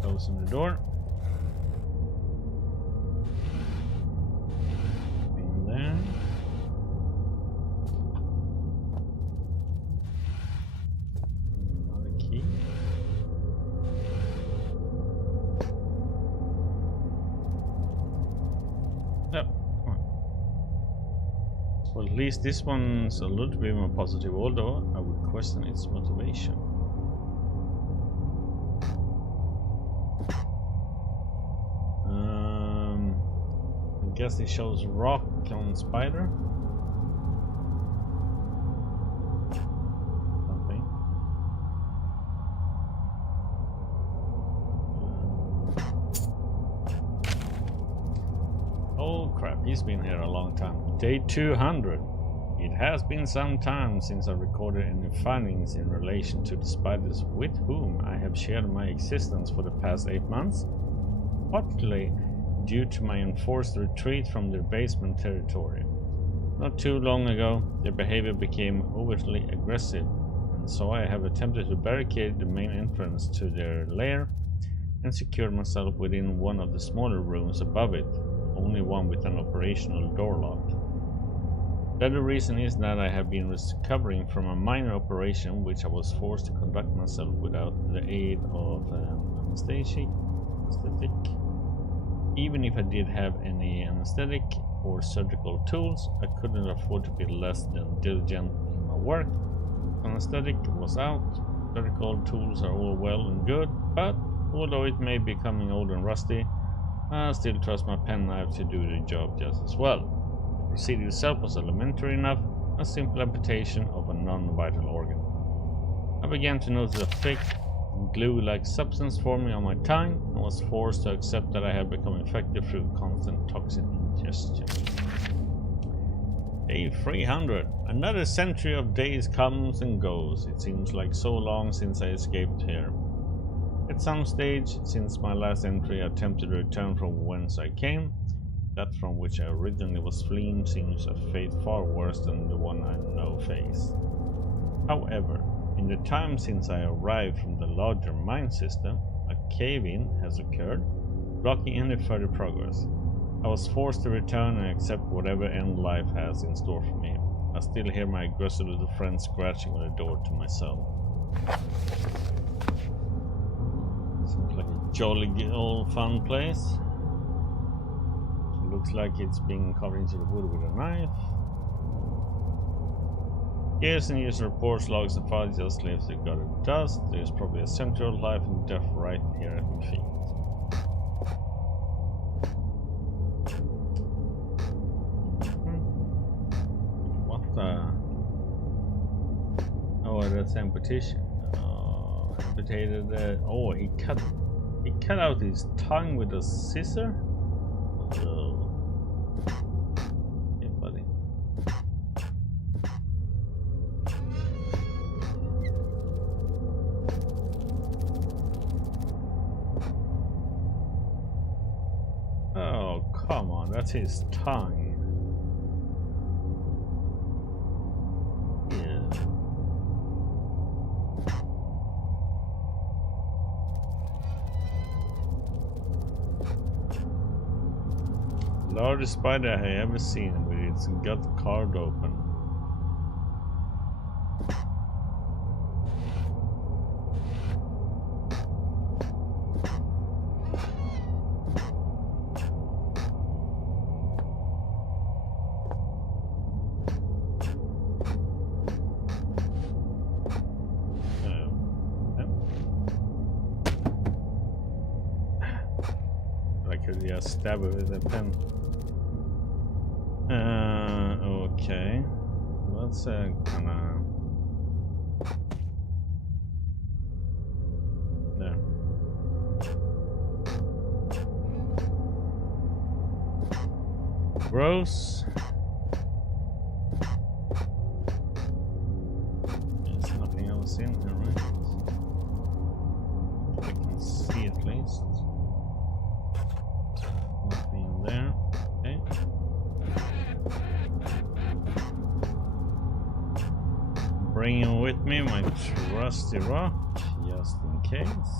Closing the door. In there. Another key. Oh, come on. Well, at least this one's a little bit more positive, although I would question its motivation. I guess it shows rock on spider. Something. Oh crap, he's been here a long time. Day 200. It has been some time since I recorded any findings in relation to the spiders with whom I have shared my existence for the past 8 months, particularly due to my enforced retreat from their basement territory. Not too long ago, their behavior became overtly aggressive, and so I have attempted to barricade the main entrance to their lair and secured myself within one of the smaller rooms above it, only one with an operational door lock. The other reason is that I have been recovering from a minor operation which I was forced to conduct myself without the aid of anesthetic. Even if I did have any anesthetic or surgical tools, I couldn't afford to be less than diligent in my work. Anesthetic was out, surgical tools are all well and good, but although it may be becoming old and rusty, I still trust my penknife to do the job just as well. The procedure itself was elementary enough, a simple amputation of a non-vital organ. I began to notice a thick, glue-like substance forming on my tongue and was forced to accept that I had become infected through constant toxin ingestion. Day 300. Another century of days comes and goes. It seems like so long since I escaped here. At some stage since my last entry, I attempted to return from whence I came. That from which I originally was fleeing seems a fate far worse than the one I now face. However, in the time since I arrived from the larger mine system, a cave-in has occurred, blocking any further progress. I was forced to return and accept whatever end life has in store for me. I still hear my aggressive little friend scratching on the door to my cell. Seems like a jolly old fun place. It looks like it's being carved into the wood with a knife. Years and years of reports, logs, and files just leaves the gutter dust. There's probably a century of life and death right here at my feet. What the? Oh, that's amputation. Amputated. Oh, he cut out his tongue with a scissor. Oh. Hey, buddy. Oh, come on, that's his tongue. Yeah. Largest spider I have ever seen, with its gut carved open. I could just stab it with a pen. Okay. Let's kinda... There. Gross. There's nothing else in here, right? I can see at least. Nothing there. Okay. Bringing with me my trusty rock, just in case.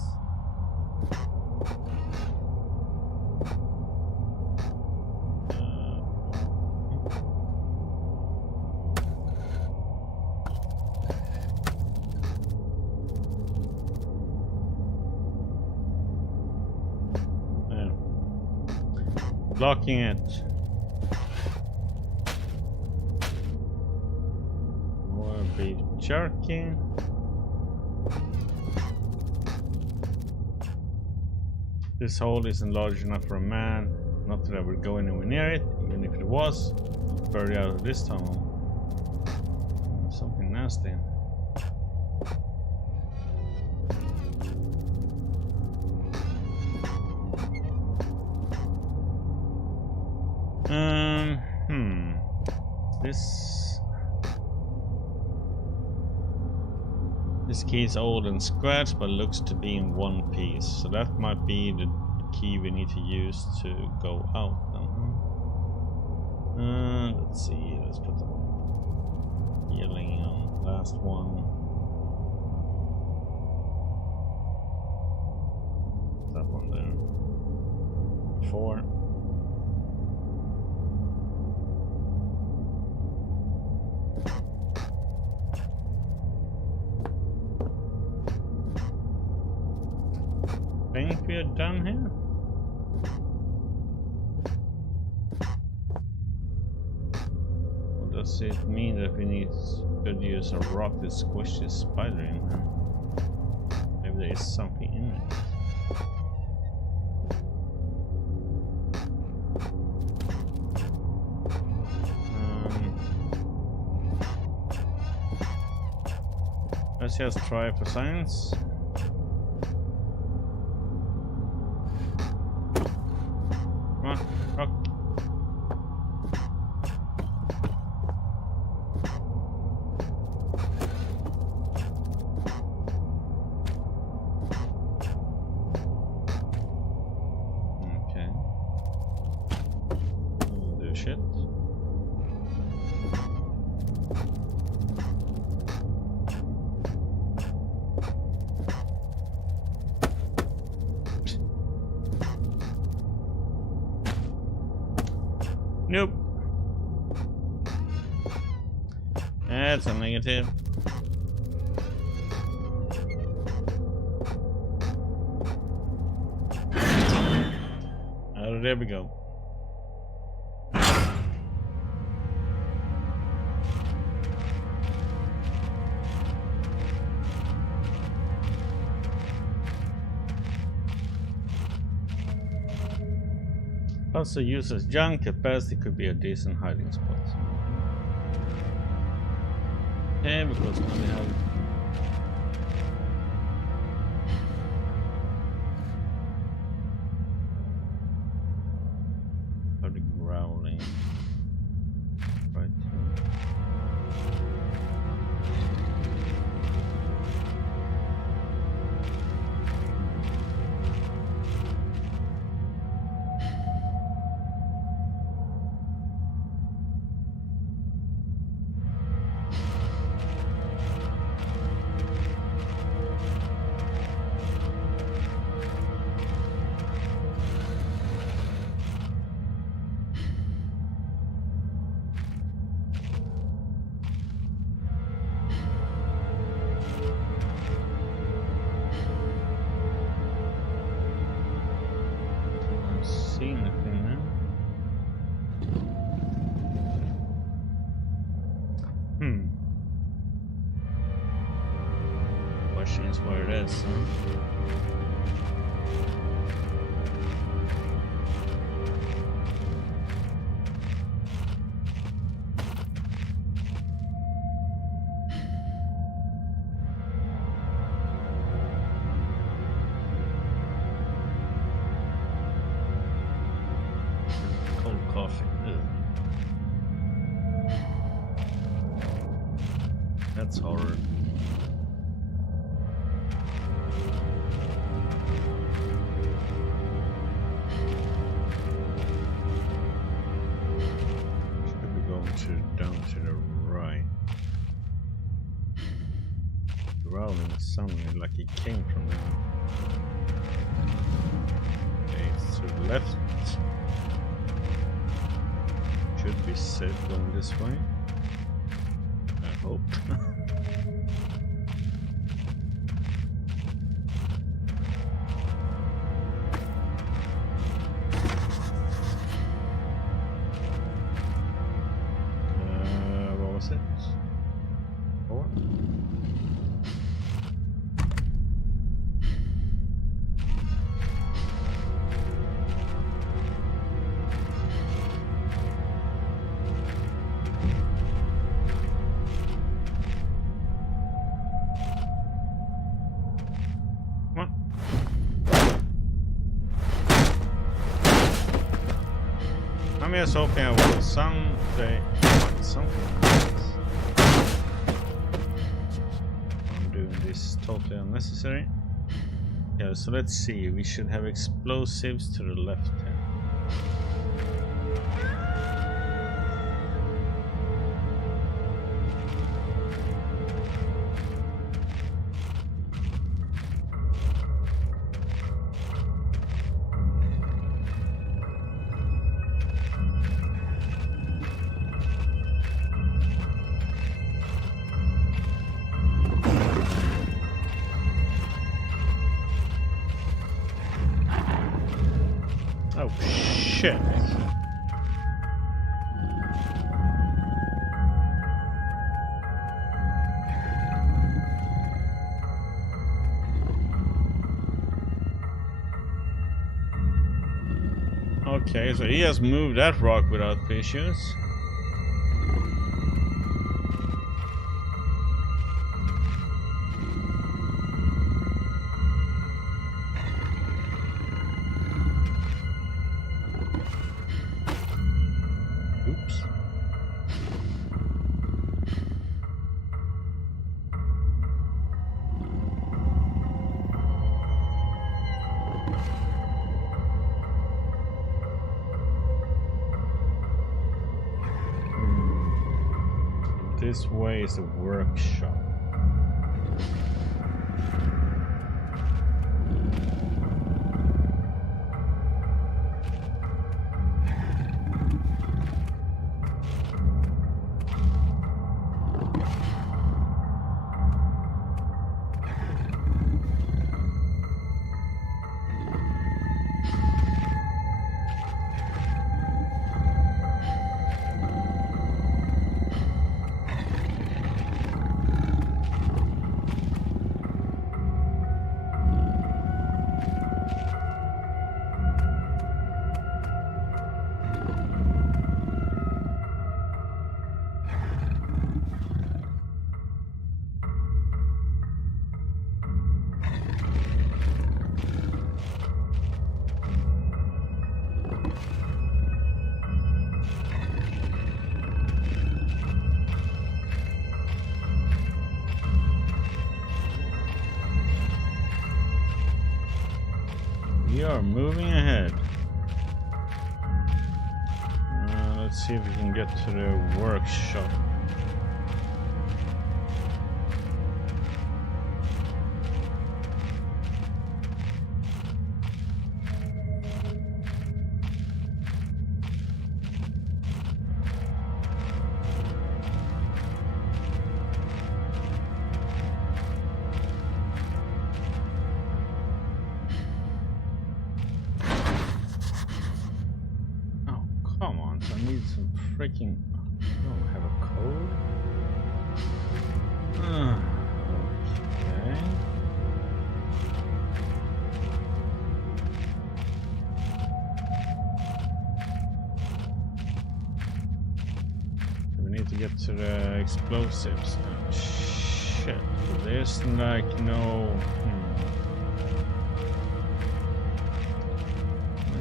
Blocking it. beef jerky. This hole isn't large enough for a man. Not that I would go anywhere near it, even if it was. Further out of this tunnel. Something nasty. This key is old and scratched, but looks to be in one piece. So that might be the key we need to use to go out then. Let's see, let's put the healing on last one. That one there. 4. I think we are done here. What does it mean that we should use a rock to squish this spider in? Maybe there is something in it. Let's just try for science. Rock. Okay. We'll do shit. Nope. That's a negative. Oh, there we go. Also uses junk, at best it could be a decent hiding spot. Okay, because now we have the growling right here. See anything there? Question is where it is, huh? That's horror. Should be going down to the right. Growling sounded like it came from there. Okay, it's to the left. Should be safe going this way. I hope. What was it? 4? I'm just hoping I will someday find something else. I'm doing this totally unnecessary. Yeah, so let's see. We should have explosives to the left here. Oh shit. Okay, so he has moved that rock without issues. Oops. This way is a workshop. We are moving ahead. Let's see if we can get to the workshop. Come on, I need some freaking... I don't have a code? Okay. We need to get to the explosives. Oh, shit. There's like no...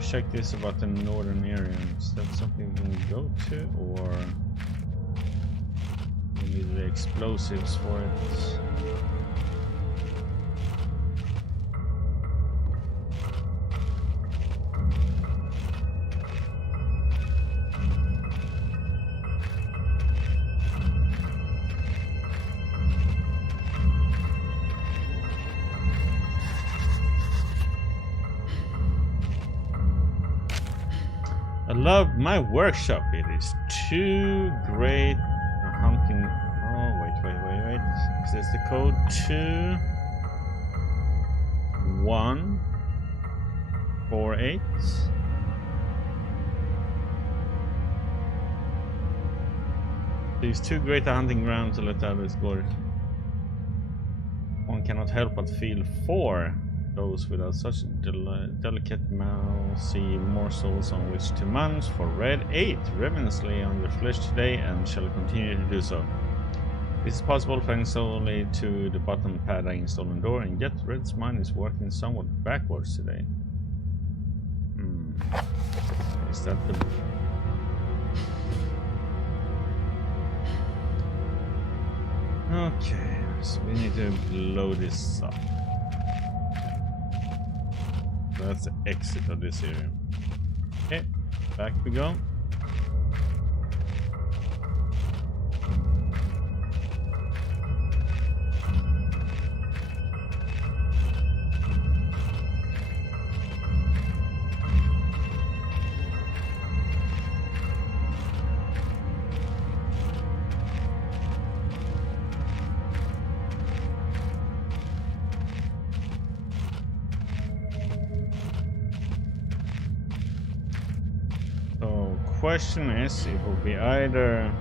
Check this about the northern area. Is that something we can go to, or we need the explosives for it? I love my workshop. It is too great hunting. Oh, wait. Is this the code? 2148. It is too great a hunting ground to let others go. One cannot help but feel for those without such delicate mousy morsels on which to munch. For Red 8 ravenously on your flesh today and shall continue to do so. This is possible thanks solely to the button pad I installed on the door, and yet Red's mind is working somewhat backwards today. Is that the So we need to blow this up. So that's the exit of this area. Okay, back we go. Question is, it will be either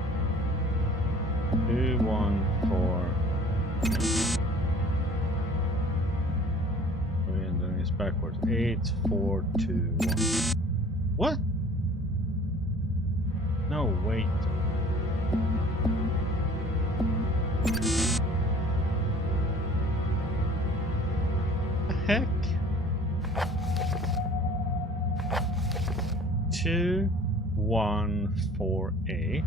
2, 1, 4, and then it's backwards. 8, 4, 2, 1. What? No, wait. The heck? 2, 1, 4, 8.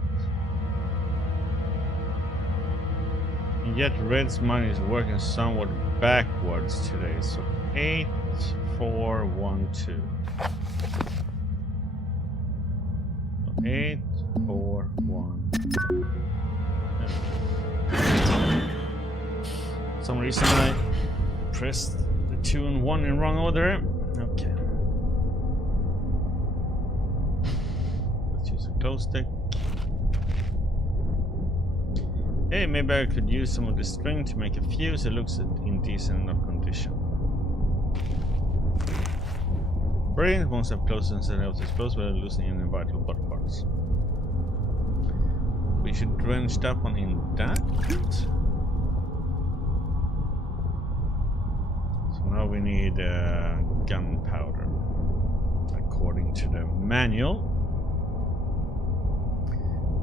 And yet Red's mind is working somewhat backwards today. So 8, 4, 1, 2. So 8, 4, 1. For some reason I pressed the 2 and 1 in wrong order. Okay. Glow stick. Hey, maybe I could use some of the string to make a fuse that looks in decent enough condition. Brilliant, once I've closed and set out to explode without losing any vital body parts. We should drench that one in that. So now we need gunpowder, according to the manual.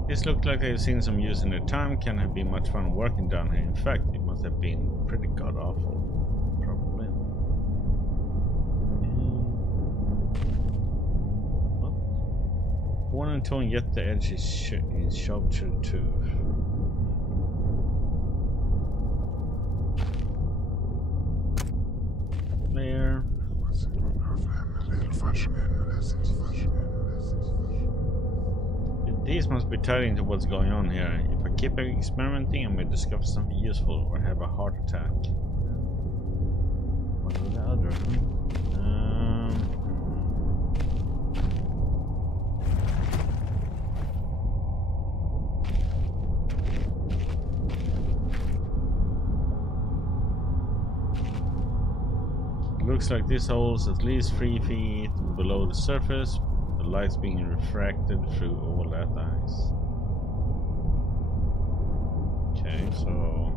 This looked like I've seen some use in the time. Can't have been much fun working down here. In fact, it must have been pretty god awful. Probably. What? 1 and 2, and yet the edge is sharp to the tooth. There. These must be tied into what's going on here. If I keep experimenting, I may discover something useful or have a heart attack. What was the other? Looks like this hole is at least 3 feet below the surface. The light's being refracted through all that ice. Okay, so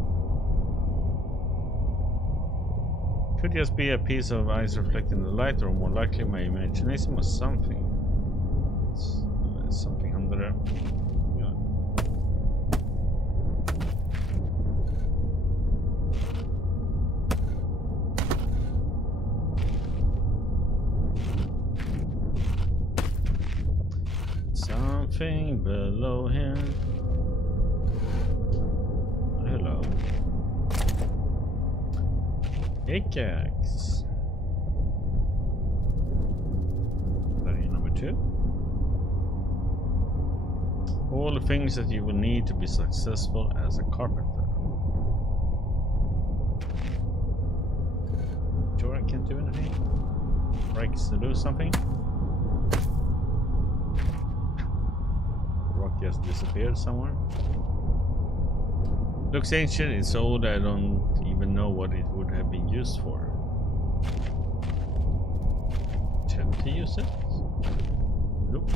could just be a piece of ice reflecting the light, or more likely my imagination was something. There's something under there. Yeah. Something below him. Hello. Pickaxe. Value number 2. All the things that you will need to be successful as a carpenter. Sure, I can't do anything. Breaks to do something. Rock just disappeared somewhere. Looks ancient, it's old, I don't even know what it would have been used for. Attempt to use it? Nope.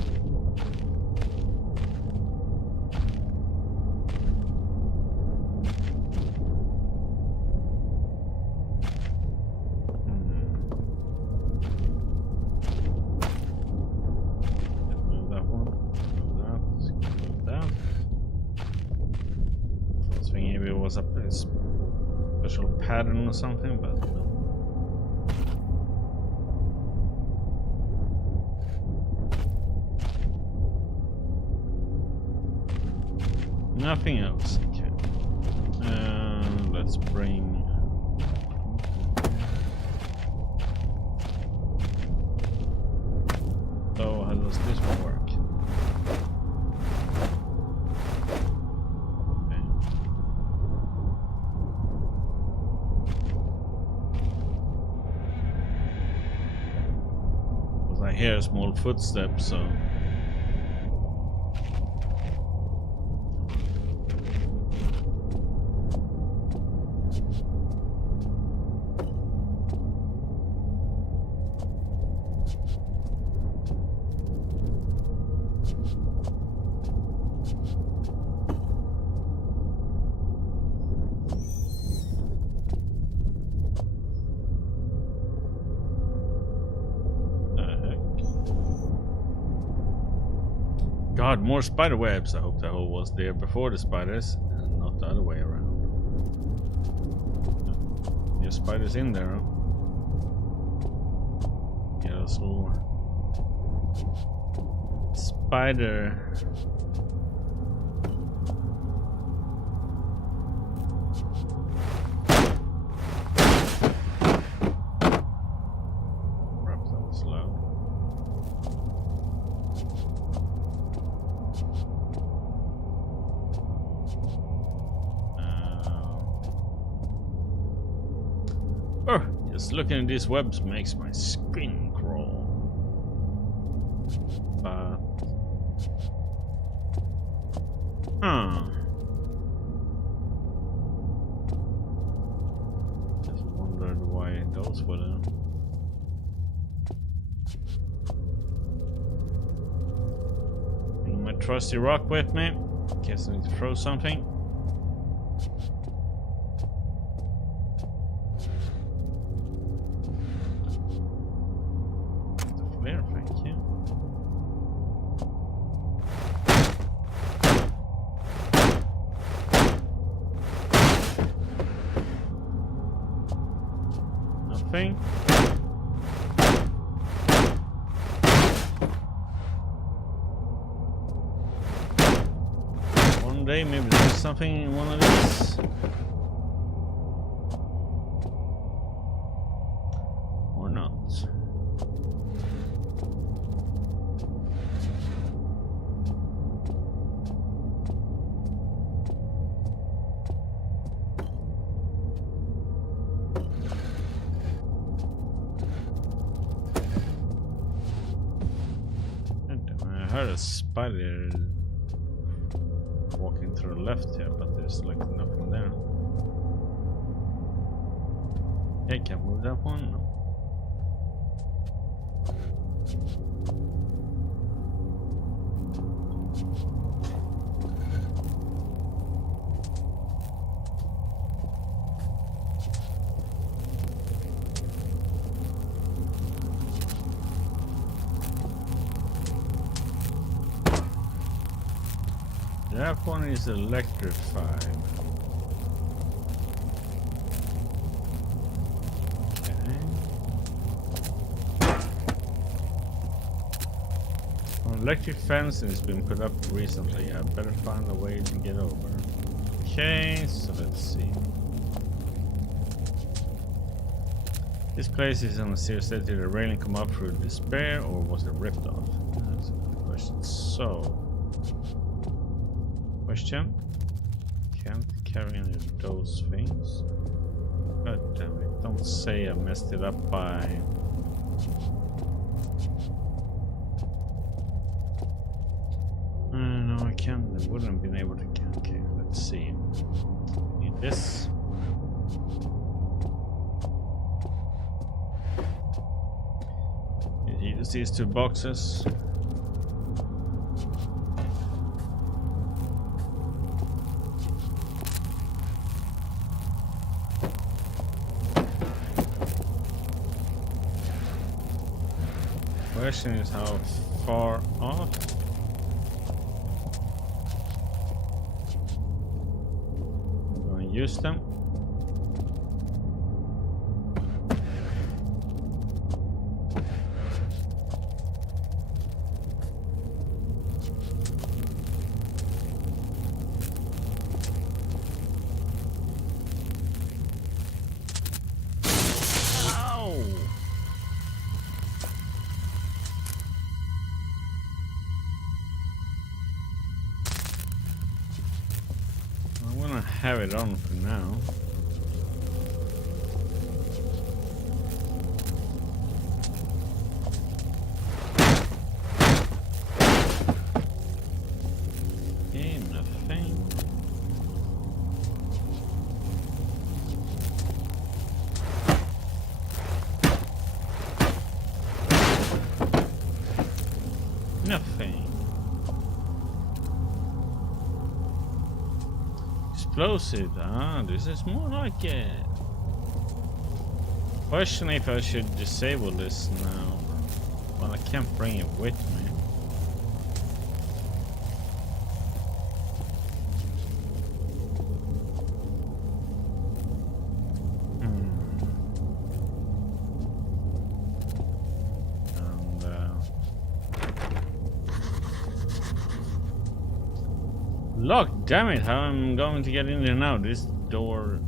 A special pattern or something, but no. Nothing else. Okay. let's bring. So how does this one work? Okay. Because I hear small footsteps, so. God, more spider webs. I hope the hole was there before the spiders and not the other way around. There's spiders in there. Huh? Yeah, there's a little spider. Perhaps that was loud. Just looking at these webs makes my skin crawl. But just wondered why those were there. Bring my trusty rock with me. Guess I need to throw something. Nothing. One day maybe there's something in one of these. Or not. I heard a spider walking through the left here, but there's like nothing there. Okay, can I move that one? No. That one is electrified. Okay. An electric fence has been put up recently. I better find a way to get over. Okay, so let's see. This place is on a serious state. Did the railing come up through despair or was it ripped off? That's a good question. So. Question. Can't carry any of those things. God damn it. Don't say I messed it up by... no, I can't. I wouldn't have been able to... Okay, let's see. Need this. Use these two boxes. Question is how far off. I'm going to use them. have it on for now. Okay, nothing. Nothing. Explosive. Ah, this is more like it. Question if I should disable this now. Well, I can't bring it with me. Lock, damn it, how am I going to get in there now? This door.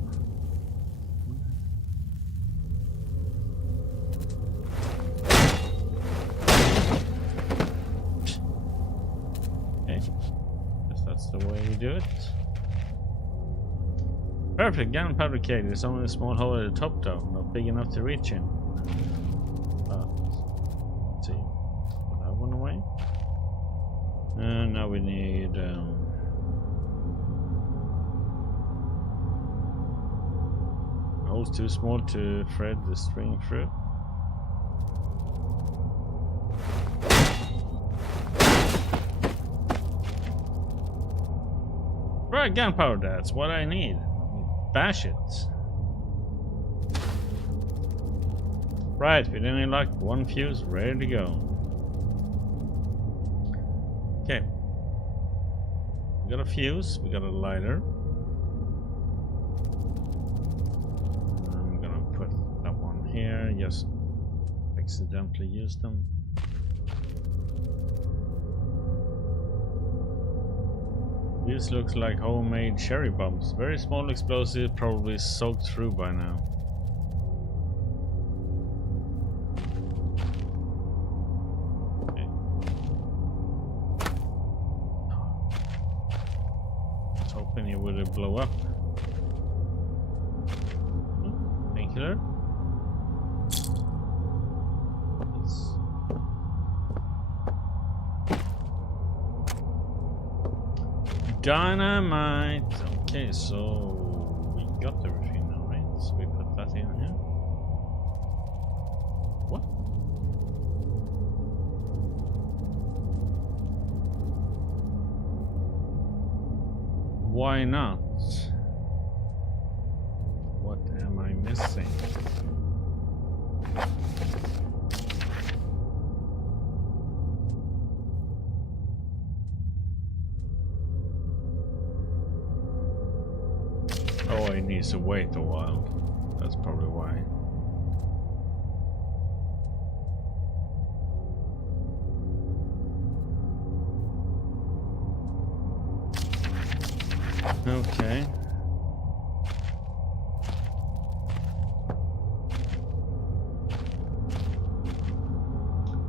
Okay. Guess that's the way we do it. Perfect, gunpowder keg. There's only a small hole at the top though, not big enough to reach in. Let's see. Put that one away. And now we need hole's too small to thread the string through. Right, gunpowder, that's what I need. Bash it. Right, with any luck, one fuse ready to go. Okay. We got a fuse, we got a lighter. I'm gonna put that one here, just accidentally use them. This looks like homemade cherry bombs. Very small explosive, probably soaked through by now. Okay. I was hoping it would blow up. Painkiller. Dynamite. Okay, so we got everything now, right? So we put that in here. What? Why not? What am I missing? Oh, it needs to wait a while. That's probably why. Okay.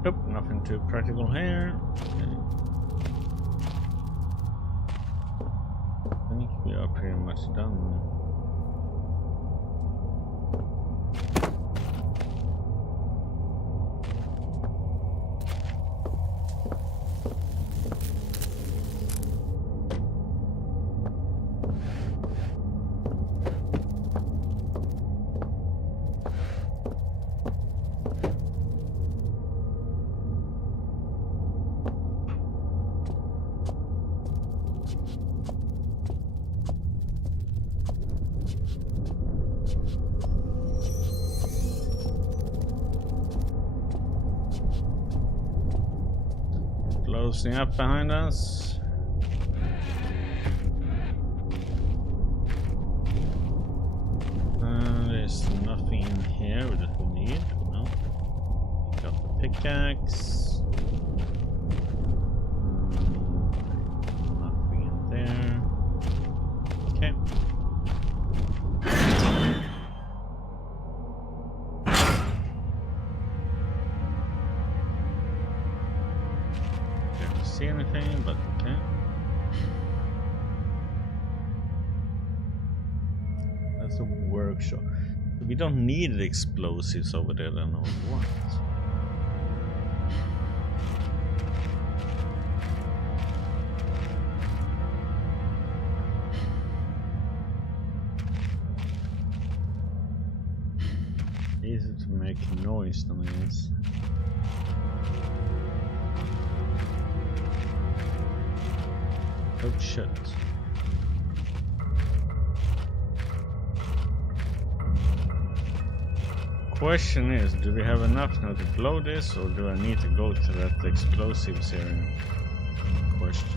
Nope, nothing too practical here. Okay. I think we are pretty much done. Closing up behind us. There's nothing in here that we need. No. We got the pickaxe. Nothing in there. Okay. See anything, but okay. It's a workshop. We don't need the explosives over there then, or what? Easy to make noise than it is. Oh shit. Question is, do we have enough now to blow this, or do I need to go to that explosives area? Question.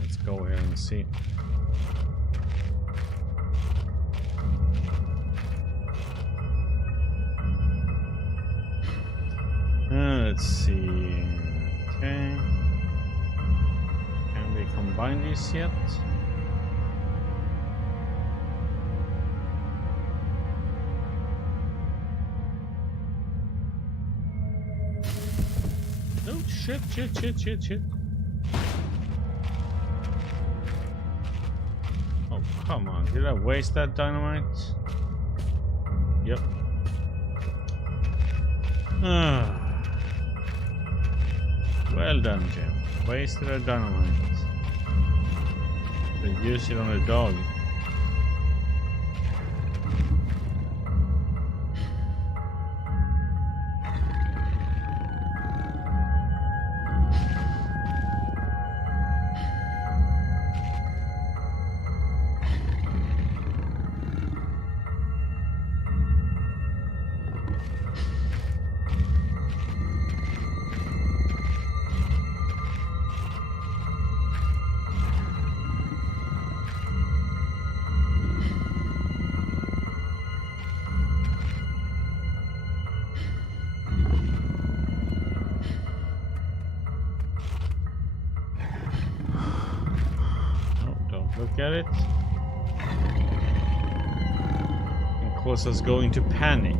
Let's go here and see. Let's see. Okay. Can we combine these yet? Oh shit. Oh, come on. Did I waste that dynamite? Yep. Well done, Jim. Wasted a dynamite. But use it on a dog. Look at it. And cause us going to panic.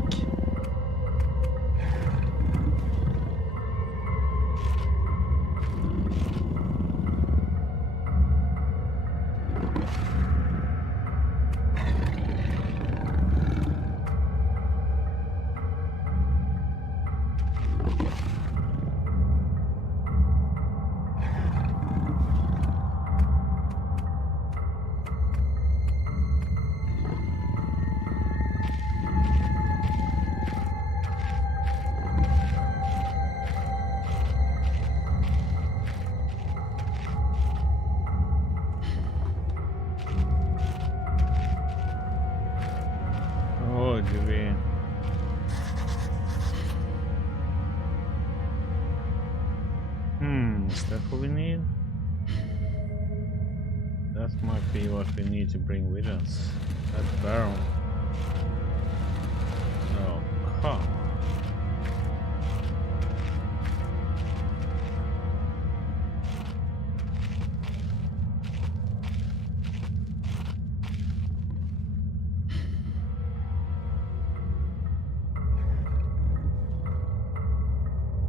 Is that what we need? That might be what we need to bring with us. That barrel. Oh, come on.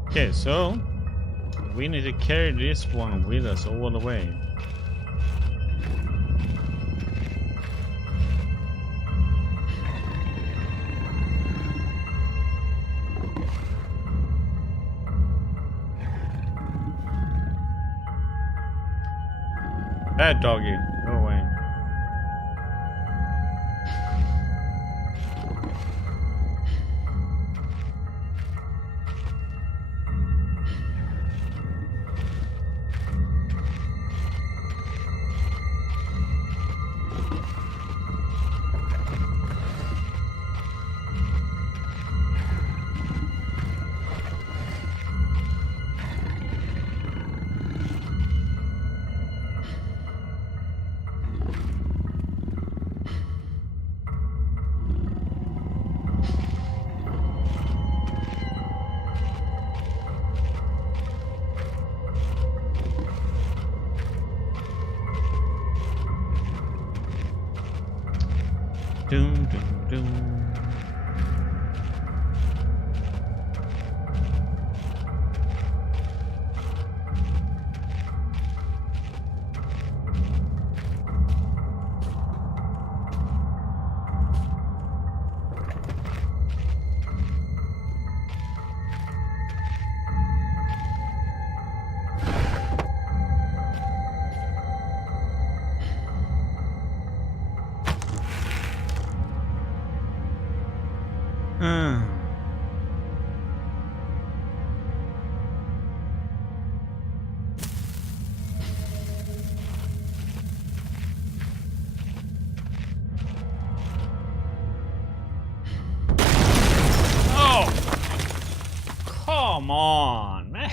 Okay, so we need to carry this one with us all the way. Bad doggy, go away. Doom, doom, doom. Come on, man.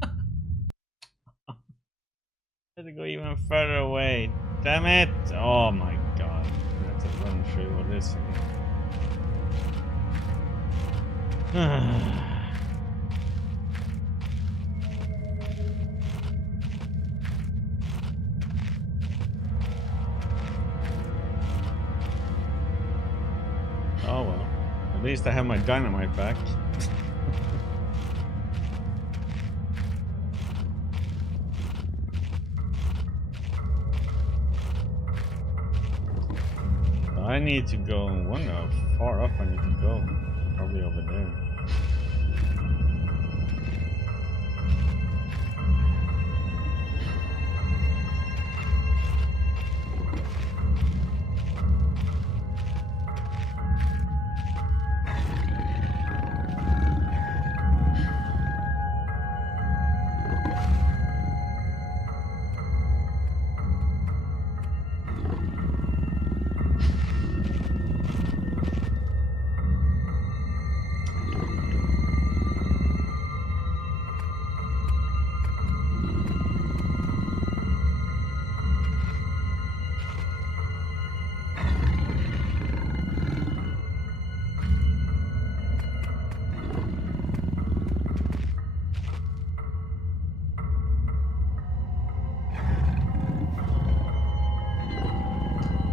I had to go even further away. Damn it! Oh my god. I have to run through all this again. Oh well. At least I have my dynamite back. I need to go and wonder how far up I need to go. Probably over there.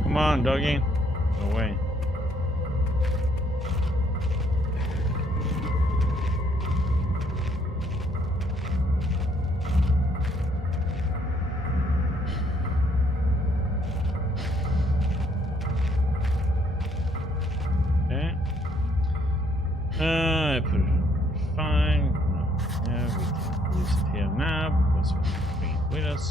Come on, doggy. Go away. Okay. I put it fine. Yeah, we can use it here now because we can bring it with us.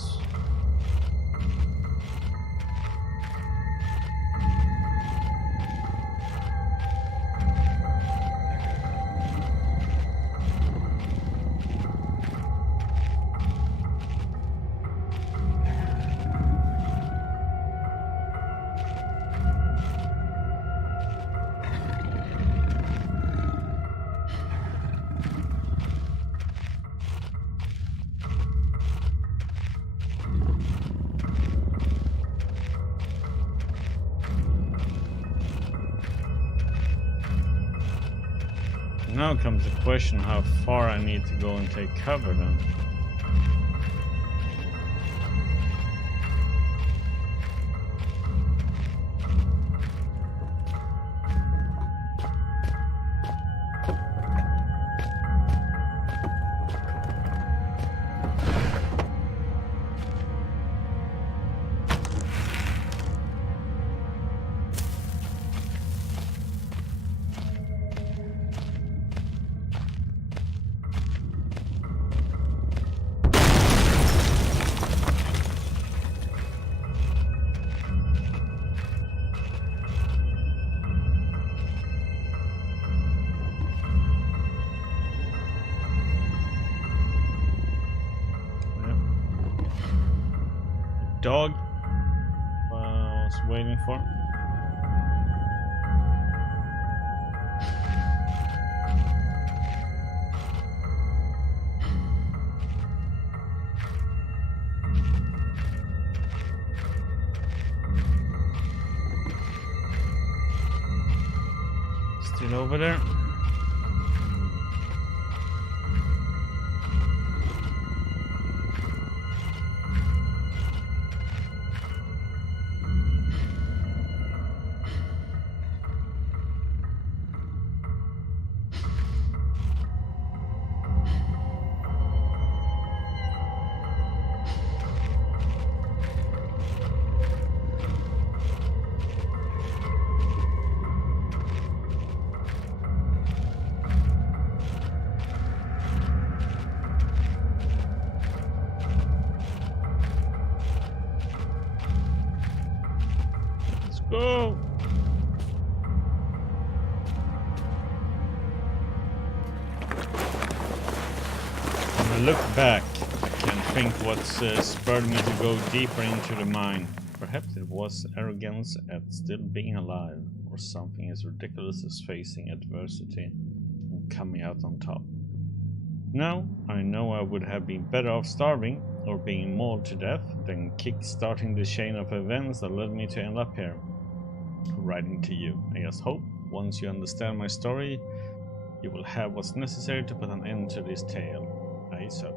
Now comes the question how far I need to go and take cover then. Dog I was waiting for. Still over there. Go! When I look back, I can think what's spurred me to go deeper into the mine. Perhaps it was arrogance at still being alive, or something as ridiculous as facing adversity and coming out on top. Now, I know I would have been better off starving or being mauled to death than kick-starting the chain of events that led me to end up here. Writing to you. I just hope, once you understand my story, you will have what's necessary to put an end to this tale. I, Sir